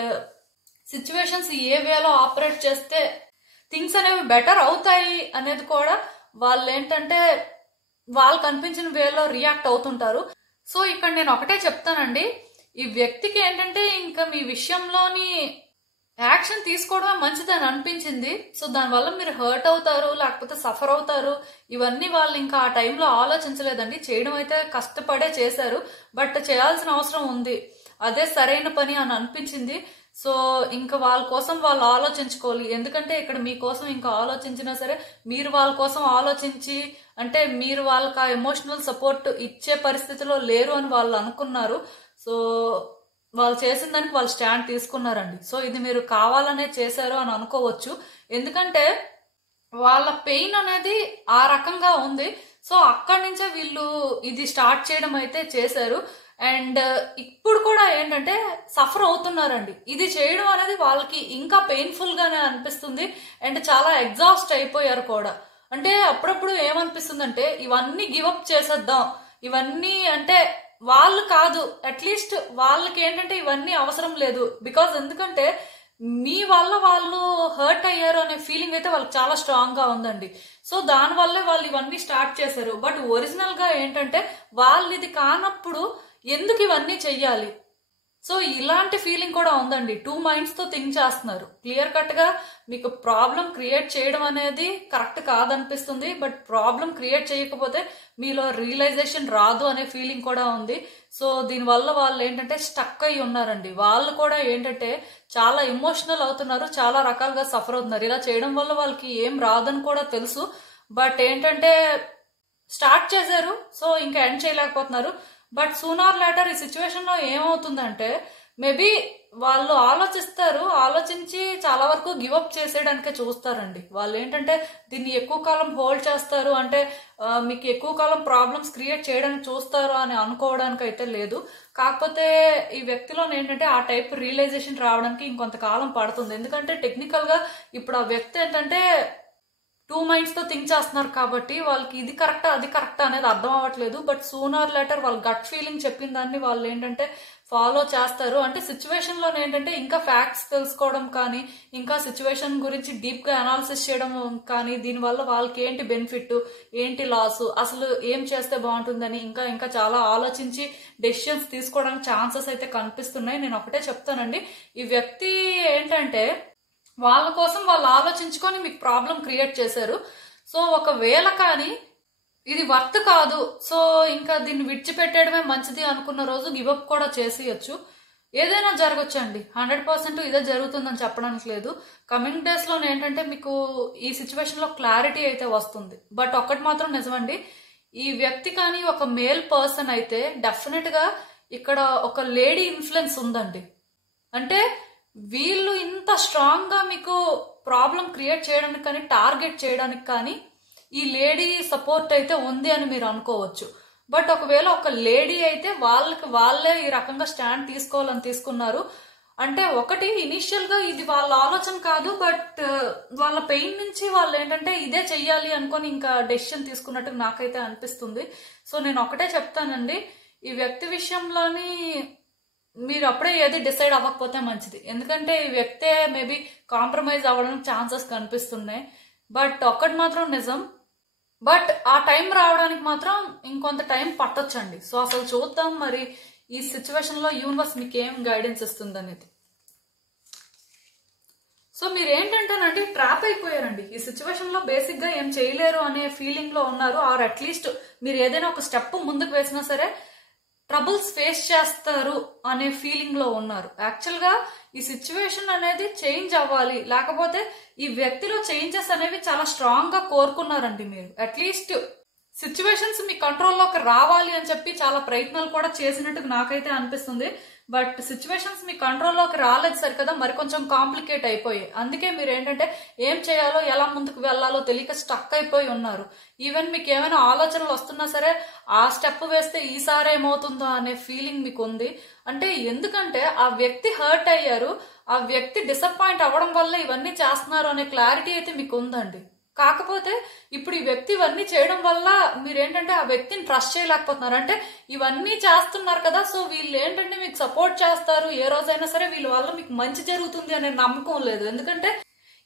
సిచ్యువేషన్స్ ఏ వేలో ఆపరేట్ చేస్తే థింగ్స్ అనేవి బెటర్ అవుతాయి అనేది కూడా వాళ్ళు ఏంటంటే వాళ్ళు కనిపించిన వేలో రియాక్ట్ అవుతుంటారు. సో ఇక్కడ నేను ఒకటే చెప్తానండి, ఈ వ్యక్తికి ఏంటంటే ఇంకా మీ విషయంలోని యాక్షన్ తీసుకోవడమే మంచిదని అనిపించింది. సో దానివల్ల మీరు హర్ట్ అవుతారు, లేకపోతే సఫర్ అవుతారు, ఇవన్నీ వాళ్ళు ఇంకా ఆ టైంలో ఆలోచించలేదండి. చేయడం అయితే కష్టపడే చేశారు, బట్ చేయాల్సిన అవసరం ఉంది, అదే సరైన పని అని అనిపించింది. సో ఇంకా వాళ్ళ కోసం వాళ్ళు ఆలోచించుకోవాలి. ఎందుకంటే ఇక్కడ మీకోసం ఇంకా ఆలోచించినా సరే మీరు వాళ్ళ కోసం ఆలోచించి అంటే మీరు వాళ్ళకి ఆ ఎమోషనల్ సపోర్ట్ ఇచ్చే పరిస్థితిలో లేరు అని వాళ్ళు అనుకున్నారు. సో వాళ్ళు చేసిన దానికి వాళ్ళు స్టాండ్ తీసుకున్నారండి. సో ఇది మీరు కావాలనే చేశారు అని అనుకోవచ్చు, ఎందుకంటే వాళ్ళ పెయిన్ అనేది ఆ రకంగా ఉంది. సో అక్కడి నుంచే వీళ్ళు ఇది స్టార్ట్ చేయడం అయితే చేశారు. అండ్ ఇప్పుడు కూడా ఏంటంటే సఫర్ అవుతున్నారండి. ఇది చేయడం అనేది వాళ్ళకి ఇంకా పెయిన్ఫుల్ గానే అనిపిస్తుంది. అండ్ చాలా ఎగ్జాస్ట్ అయిపోయారు కూడా. అంటే అప్పుడప్పుడు ఏమనిపిస్తుందంటే ఇవన్నీ గివప్ చేసేద్దాం, ఇవన్నీ అంటే వాళ్ళు కాదు, అట్లీస్ట్ వాళ్ళకి ఏంటంటే ఇవన్నీ అవసరం లేదు. బికాజ్ ఎందుకంటే మీ వల్ల వాళ్ళు హర్ట్ అయ్యారు అనే ఫీలింగ్ అయితే వాళ్ళకి చాలా స్ట్రాంగ్ గా ఉందండి. సో దానివల్లే వాళ్ళు ఇవన్నీ స్టార్ట్ చేశారు. బట్ ఒరిజినల్ గా ఏంటంటే వాళ్ళు ఇది కానప్పుడు ఎందుకు ఇవన్నీ చెయ్యాలి? సో ఇలాంటి ఫీలింగ్ కూడా ఉందండి. 2 minds తో థింక్ చేస్తున్నారు. క్లియర్ కట్ గా మీకు ప్రాబ్లం క్రియేట్ చేయడం అనేది కరెక్ట్ కాదనిపిస్తుంది. బట్ ప్రాబ్లం క్రియేట్ చేయకపోతే మీలో రియలైజేషన్ రాదు అనే ఫీలింగ్ కూడా ఉంది. సో దీనివల్ల వాళ్ళు ఏంటంటే స్టక్ అయి ఉన్నారండి. వాళ్ళు కూడా ఏంటంటే చాలా ఎమోషనల్ అవుతున్నారు, చాలా రకాలుగా సఫర్ అవుతున్నారు. ఇలా చేయడం వల్ల వాళ్ళకి ఏం రాదని కూడా తెలుసు, బట్ ఏంటంటే స్టార్ట్ చేశారు, సో ఇంకా ఎండ్ చేయలేకపోతున్నారు. బట్ సూనర్ లేటర్ ఈ సిచ్యువేషన్ లో ఏమవుతుందంటే మేబీ వాళ్ళు ఆలోచిస్తారు, ఆలోచించి చాలా వరకు గివప్ చేసేయడానికే చూస్తారండి. వాళ్ళు ఏంటంటే దీన్ని ఎక్కువ కాలం హోల్డ్ చేస్తారు, అంటే మీకు ఎక్కువ కాలం ప్రాబ్లమ్స్ క్రియేట్ చేయడానికి చూస్తారు అని అనుకోవడానికి అయితే లేదు. కాకపోతే ఈ వ్యక్తిలో ఏంటంటే ఆ టైప్ రియలైజేషన్ రావడానికి ఇంకొంతకాలం పడుతుంది. ఎందుకంటే టెక్నికల్ గా ఇప్పుడు ఆ వ్యక్తి ఏంటంటే 2 minds తో థింక్ చేస్తున్నారు కాబట్టి వాళ్ళకి ఇది కరెక్టా అది కరెక్టా అనేది అర్థం అవ్వట్లేదు. బట్ సూనర్ లేటర్ వాళ్ళ గట్ ఫీలింగ్ చెప్పిన దాన్ని వాళ్ళు ఏంటంటే ఫాలో చేస్తారు. అంటే సిచ్యువేషన్ లో ఏంటంటే ఇంకా ఫ్యాక్ట్స్ తెలుసుకోవడం కానీ, ఇంకా సిచ్యువేషన్ గురించి డీప్ గా అనాలిసిస్ చేయడం కానీ, దీనివల్ల వాళ్ళకి ఏంటి బెనిఫిట్, ఏంటి లాస్, అసలు ఏం చేస్తే బాగుంటుందని ఇంకా ఇంకా చాలా ఆలోచించి డెసిషన్స్ తీసుకోవడానికి ఛాన్సెస్ అయితే కనిపిస్తున్నాయి. నేను ఒకటే చెప్తానండి, ఈ వ్యక్తి ఏంటంటే వాళ్ళ కోసం వాళ్ళు ఆలోచించుకొని మీకు ప్రాబ్లం క్రియేట్ చేశారు. సో ఒకవేళ కానీ ఇది వర్త్ కాదు, సో ఇంకా దీన్ని విడిచిపెట్టడమే మంచిది అనుకున్న రోజు గివప్ కూడా చేసేయచ్చు. ఏదైనా జరగచ్చు అండి, 100% ఇదే జరుగుతుందని చెప్పడానికి లేదు. కమింగ్ డేస్ లో ఏంటంటే మీకు ఈ సిచ్యువేషన్ లో క్లారిటీ అయితే వస్తుంది. బట్ ఒక్కటి మాత్రం నిజమండి, ఈ వ్యక్తి కానీ ఒక మేల్ పర్సన్ అయితే డెఫినెట్ గా ఇక్కడ ఒక లేడీ ఇన్ఫ్లుయెన్స్ ఉందండి. అంటే వీళ్ళు ఇంత స్ట్రాంగ్ గా మీకు ప్రాబ్లం క్రియేట్ చేయడానికి కానీ టార్గెట్ చేయడానికి కానీ ఈ లేడీ సపోర్ట్ అయితే ఉంది అని మీరు అనుకోవచ్చు. బట్ ఒకవేళ ఒక లేడీ అయితే వాళ్ళే ఈ రకంగా స్టాండ్ తీసుకోవాలని తీసుకున్నారు అంటే ఒకటి ఇనిషియల్ గా ఇది వాళ్ళ ఆలోచన కాదు, బట్ వాళ్ళ పెయిన్ నుంచి వాళ్ళు ఏంటంటే ఇదే చెయ్యాలి అనుకొని ఇంకా డెసిషన్ తీసుకున్నట్టు నాకైతే అనిపిస్తుంది. సో నేను ఒకటే చెప్తానండి, ఈ వ్యక్తి విషయంలోని మీరు అప్పుడే ఏది డిసైడ్ అవ్వకపోతే మంచిది. ఎందుకంటే ఈ వ్యక్తే మేబీ కాంప్రమైజ్ అవ్వడానికి ఛాన్సెస్ కనిపిస్తున్నాయి. బట్ ఒక్కటి మాత్రం నిజం, బట్ ఆ టైం రావడానికి మాత్రం ఇంకొంత టైం పట్టొచ్చండి. సో అసలు చూద్దాం మరి ఈ సిచ్యువేషన్ లో యూనివర్స్ మీకు ఏం గైడెన్స్ ఇస్తుంది అనేది. సో మీరు ఏంటంటేనండి ట్రాప్ అయిపోయారండి ఈ సిచ్యువేషన్ లో. బేసిక్ గా ఏం చేయలేరు అనే ఫీలింగ్ లో ఉన్నారు, ఆర్ అట్లీస్ట్ మీరు ఏదైనా ఒక స్టెప్ ముందుకు వేసినా సరే ట్రబుల్స్ ఫేస్ చేస్తారు అనే ఫీలింగ్ లో ఉన్నారు. యాక్చువల్ గా ఈ సిచ్యువేషన్ అనేది చేంజ్ అవ్వాలి, లేకపోతే ఈ వ్యక్తిలో చేంజెస్ అనేవి చాలా స్ట్రాంగ్ గా కోరుకున్నారండి మీరు. అట్లీస్ట్ సిచ్యువేషన్స్ మీ కంట్రోల్లోకి రావాలి అని చెప్పి చాలా ప్రయత్నాలు కూడా చేసినట్టు నాకైతే అనిపిస్తుంది. బట్ సిచ్యువేషన్స్ మీ కంట్రోల్లోకి రాలేదు సరికదా, మరి కొంచెం కాంప్లికేట్ అయిపోయాయి. అందుకే మీరు ఏంటంటే ఏం చేయాలో ఎలా ముందుకు వెళ్లాలో తెలియక స్టక్ అయిపోయి ఉన్నారు. ఈవెన్ మీకు ఏమైనా ఆలోచనలు వస్తున్నా సరే ఆ స్టెప్ వేస్తే ఈసారి ఏమవుతుందో అనే ఫీలింగ్ మీకు ఉంది. అంటే ఎందుకంటే ఆ వ్యక్తి హర్ట్ అయ్యారు, ఆ వ్యక్తి డిసప్పాయింట్ అవ్వడం వల్ల ఇవన్నీ చేస్తున్నారు అనే క్లారిటీ అయితే మీకు ఉందండి. కాకపోతే ఇప్పుడు ఈ వ్యక్తి ఇవన్నీ చేయడం వల్ల మీరేంటంటే ఆ వ్యక్తిని ట్రస్ట్ చేయలేకపోతున్నారు. అంటే ఇవన్నీ చేస్తున్నారు కదా, సో వీళ్ళు ఏంటంటే మీకు సపోర్ట్ చేస్తారు, ఏ రోజైనా సరే వీళ్ళ వల్ల మీకు మంచి జరుగుతుంది అనే నమ్మకం లేదు. ఎందుకంటే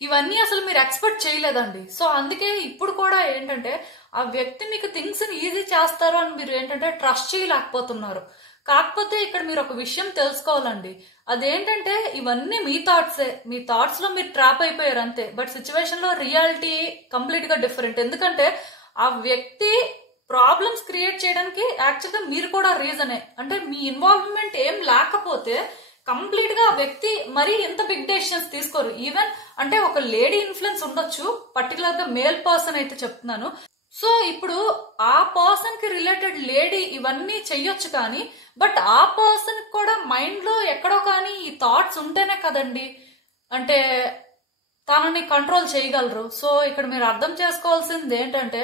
ఇవన్నీ అసలు మీరు ఎక్స్పెక్ట్ చేయలేదండి. సో అందుకే ఇప్పుడు కూడా ఏంటంటే ఆ వ్యక్తి మీకు థింగ్స్ ని ఈజీ చేస్తారు అని మీరు ఏంటంటే ట్రస్ట్ చేయలేకపోతున్నారు. కాకపోతే ఇక్కడ మీరు ఒక విషయం తెలుసుకోవాలండి, అదేంటంటే ఇవన్నీ మీ థాట్సే, మీ థాట్స్ లో మీరు ట్రాప్ అయిపోయారు అంతే. బట్ సిచ్యువేషన్ లో రియాలిటీ కంప్లీట్ గా డిఫరెంట్. ఎందుకంటే ఆ వ్యక్తి ప్రాబ్లమ్స్ క్రియేట్ చేయడానికి యాక్చువల్గా మీరు కూడా రీజనే. అంటే మీ ఇన్వాల్వ్మెంట్ ఏం లేకపోతే కంప్లీట్ గా ఆ వ్యక్తి మరీ ఎంత బిగ్ డెసిషన్స్ తీసుకోరు. ఈవెన్ అంటే ఒక లేడీ ఇన్ఫ్లుయెన్స్ ఉండొచ్చు, పర్టికులర్ గా మేల్ పర్సన్ అయితే చెప్తున్నాను. సో ఇప్పుడు ఆ పర్సన్ కి రిలేటెడ్ లేడీ ఇవన్నీ చెయ్యొచ్చు, కానీ బట్ ఆ పర్సన్ కూడా మైండ్ లో ఎక్కడో కానీ ఈ థాట్స్ ఉంటేనే కదండి అంటే తనని కంట్రోల్ చేయగలరు. సో ఇక్కడ మీరు అర్థం చేసుకోవాల్సింది ఏంటంటే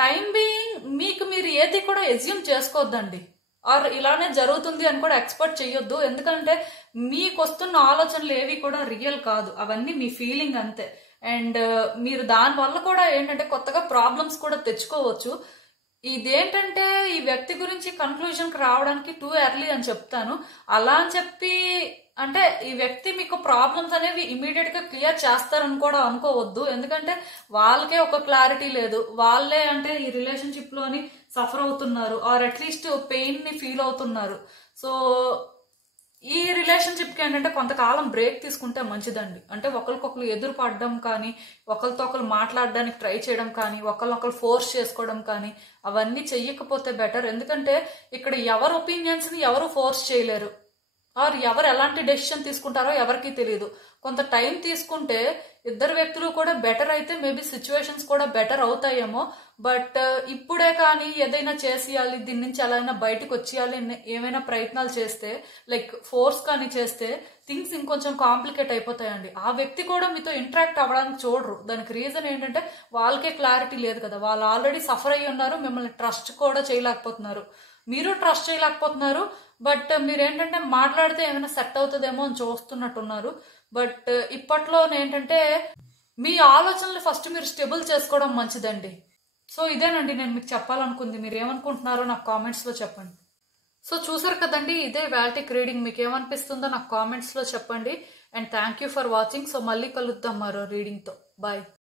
టైం బీయింగ్ మీకు మీరు ఏది కూడా ఎజ్యూమ్ చేసుకోవద్దండి, ఆర్ ఇలానే జరుగుతుంది అని కూడా ఎక్స్పెక్ట్ చెయ్యొద్దు. ఎందుకంటే మీకు వస్తున్న ఆలోచనలు ఏవి కూడా రియల్ కాదు, అవన్నీ మీ ఫీలింగ్ అంతే. అండ్ మీరు దాని వల్ల కూడా ఏంటంటే కొత్తగా ప్రాబ్లమ్స్ కూడా తెచ్చుకోవచ్చు. ఇదేంటంటే ఈ వ్యక్తి గురించి కన్క్లూజన్కి రావడానికి టూ ఎర్లీ అని చెప్తాను. అలా అని చెప్పి అంటే ఈ వ్యక్తి మీకు ప్రాబ్లమ్స్ అనేవి ఇమీడియట్ గా క్లియర్ చేస్తారని కూడా అనుకోవద్దు. ఎందుకంటే వాళ్ళకే ఒక క్లారిటీ లేదు, వాళ్ళే అంటే ఈ రిలేషన్షిప్ లోని సఫర్ అవుతున్నారు, ఆర్ అట్లీస్ట్ పెయిన్ ని ఫీల్ అవుతున్నారు. సో ఈ రిలేషన్షిప్ కి ఏంటంటే కొంతకాలం బ్రేక్ తీసుకుంటే మంచిదండి. అంటే ఒకరికొకరు ఎదురు పడడం కానీ, ఒకరితో ఒకరు మాట్లాడడానికి ట్రై చేయడం కానీ, ఒకరినొకరు ఫోర్స్ చేసుకోవడం కానీ అవన్నీ చెయ్యకపోతే బెటర్. ఎందుకంటే ఇక్కడ ఎవరి ఒపీనియన్స్ ని ఎవరు ఫోర్స్ చేయలేరు, ఆర్ ఎవరు ఎలాంటి డెసిషన్ తీసుకుంటారో ఎవరికి తెలియదు. కొంత టైం తీసుకుంటే ఇద్దరు వ్యక్తులు కూడా బెటర్ అయితే మేబీ సిచ్యువేషన్స్ కూడా బెటర్ అవుతాయేమో. బట్ ఇప్పుడే కానీ ఏదైనా చేసేయాలి, దీని నుంచి ఎలా అయినా బయటకు వచ్చేయాలి ఏమైనా ప్రయత్నాలు చేస్తే, లైక్ ఫోర్స్ కానీ చేస్తే థింగ్స్ ఇంకొంచెం కాంప్లికేట్ అయిపోతాయండి. ఆ వ్యక్తి కూడా మీతో ఇంటరాక్ట్ అవ్వడానికి చూడరు. దానికి రీజన్ ఏంటంటే వాళ్ళకే క్లారిటీ లేదు కదా, వాళ్ళు ఆల్రెడీ సఫర్ అయ్యి ఉన్నారు, మిమ్మల్ని ట్రస్ట్ కూడా చేయలేకపోతున్నారు, మీరు ట్రస్ట్ చేయలేకపోతున్నారు. బట్ మీరేంటంటే మాట్లాడితే ఏమైనా సెట్ అవుతుందేమో అని చూస్తున్నట్టున్నారు. బట్ ఇప్పట్లో ఏంటంటే మీ ఆలోచనలు ఫస్ట్ మీరు స్టేబుల్ చేసుకోవడం మంచిదండి. సో ఇదేనండి నేను మీకు చెప్పాలనుకుంది. మీరు ఏమనుకుంటున్నారో నాకు కామెంట్స్ లో చెప్పండి. సో చూసారు కదండి, ఇదే వాల్టిక్ రీడింగ్. మీకు ఏమనిపిస్తుందో నాకు కామెంట్స్ లో చెప్పండి. And thank you for watching. So మళ్ళీ కలుద్దాం మరో రీడింగ్ తో. బాయ్.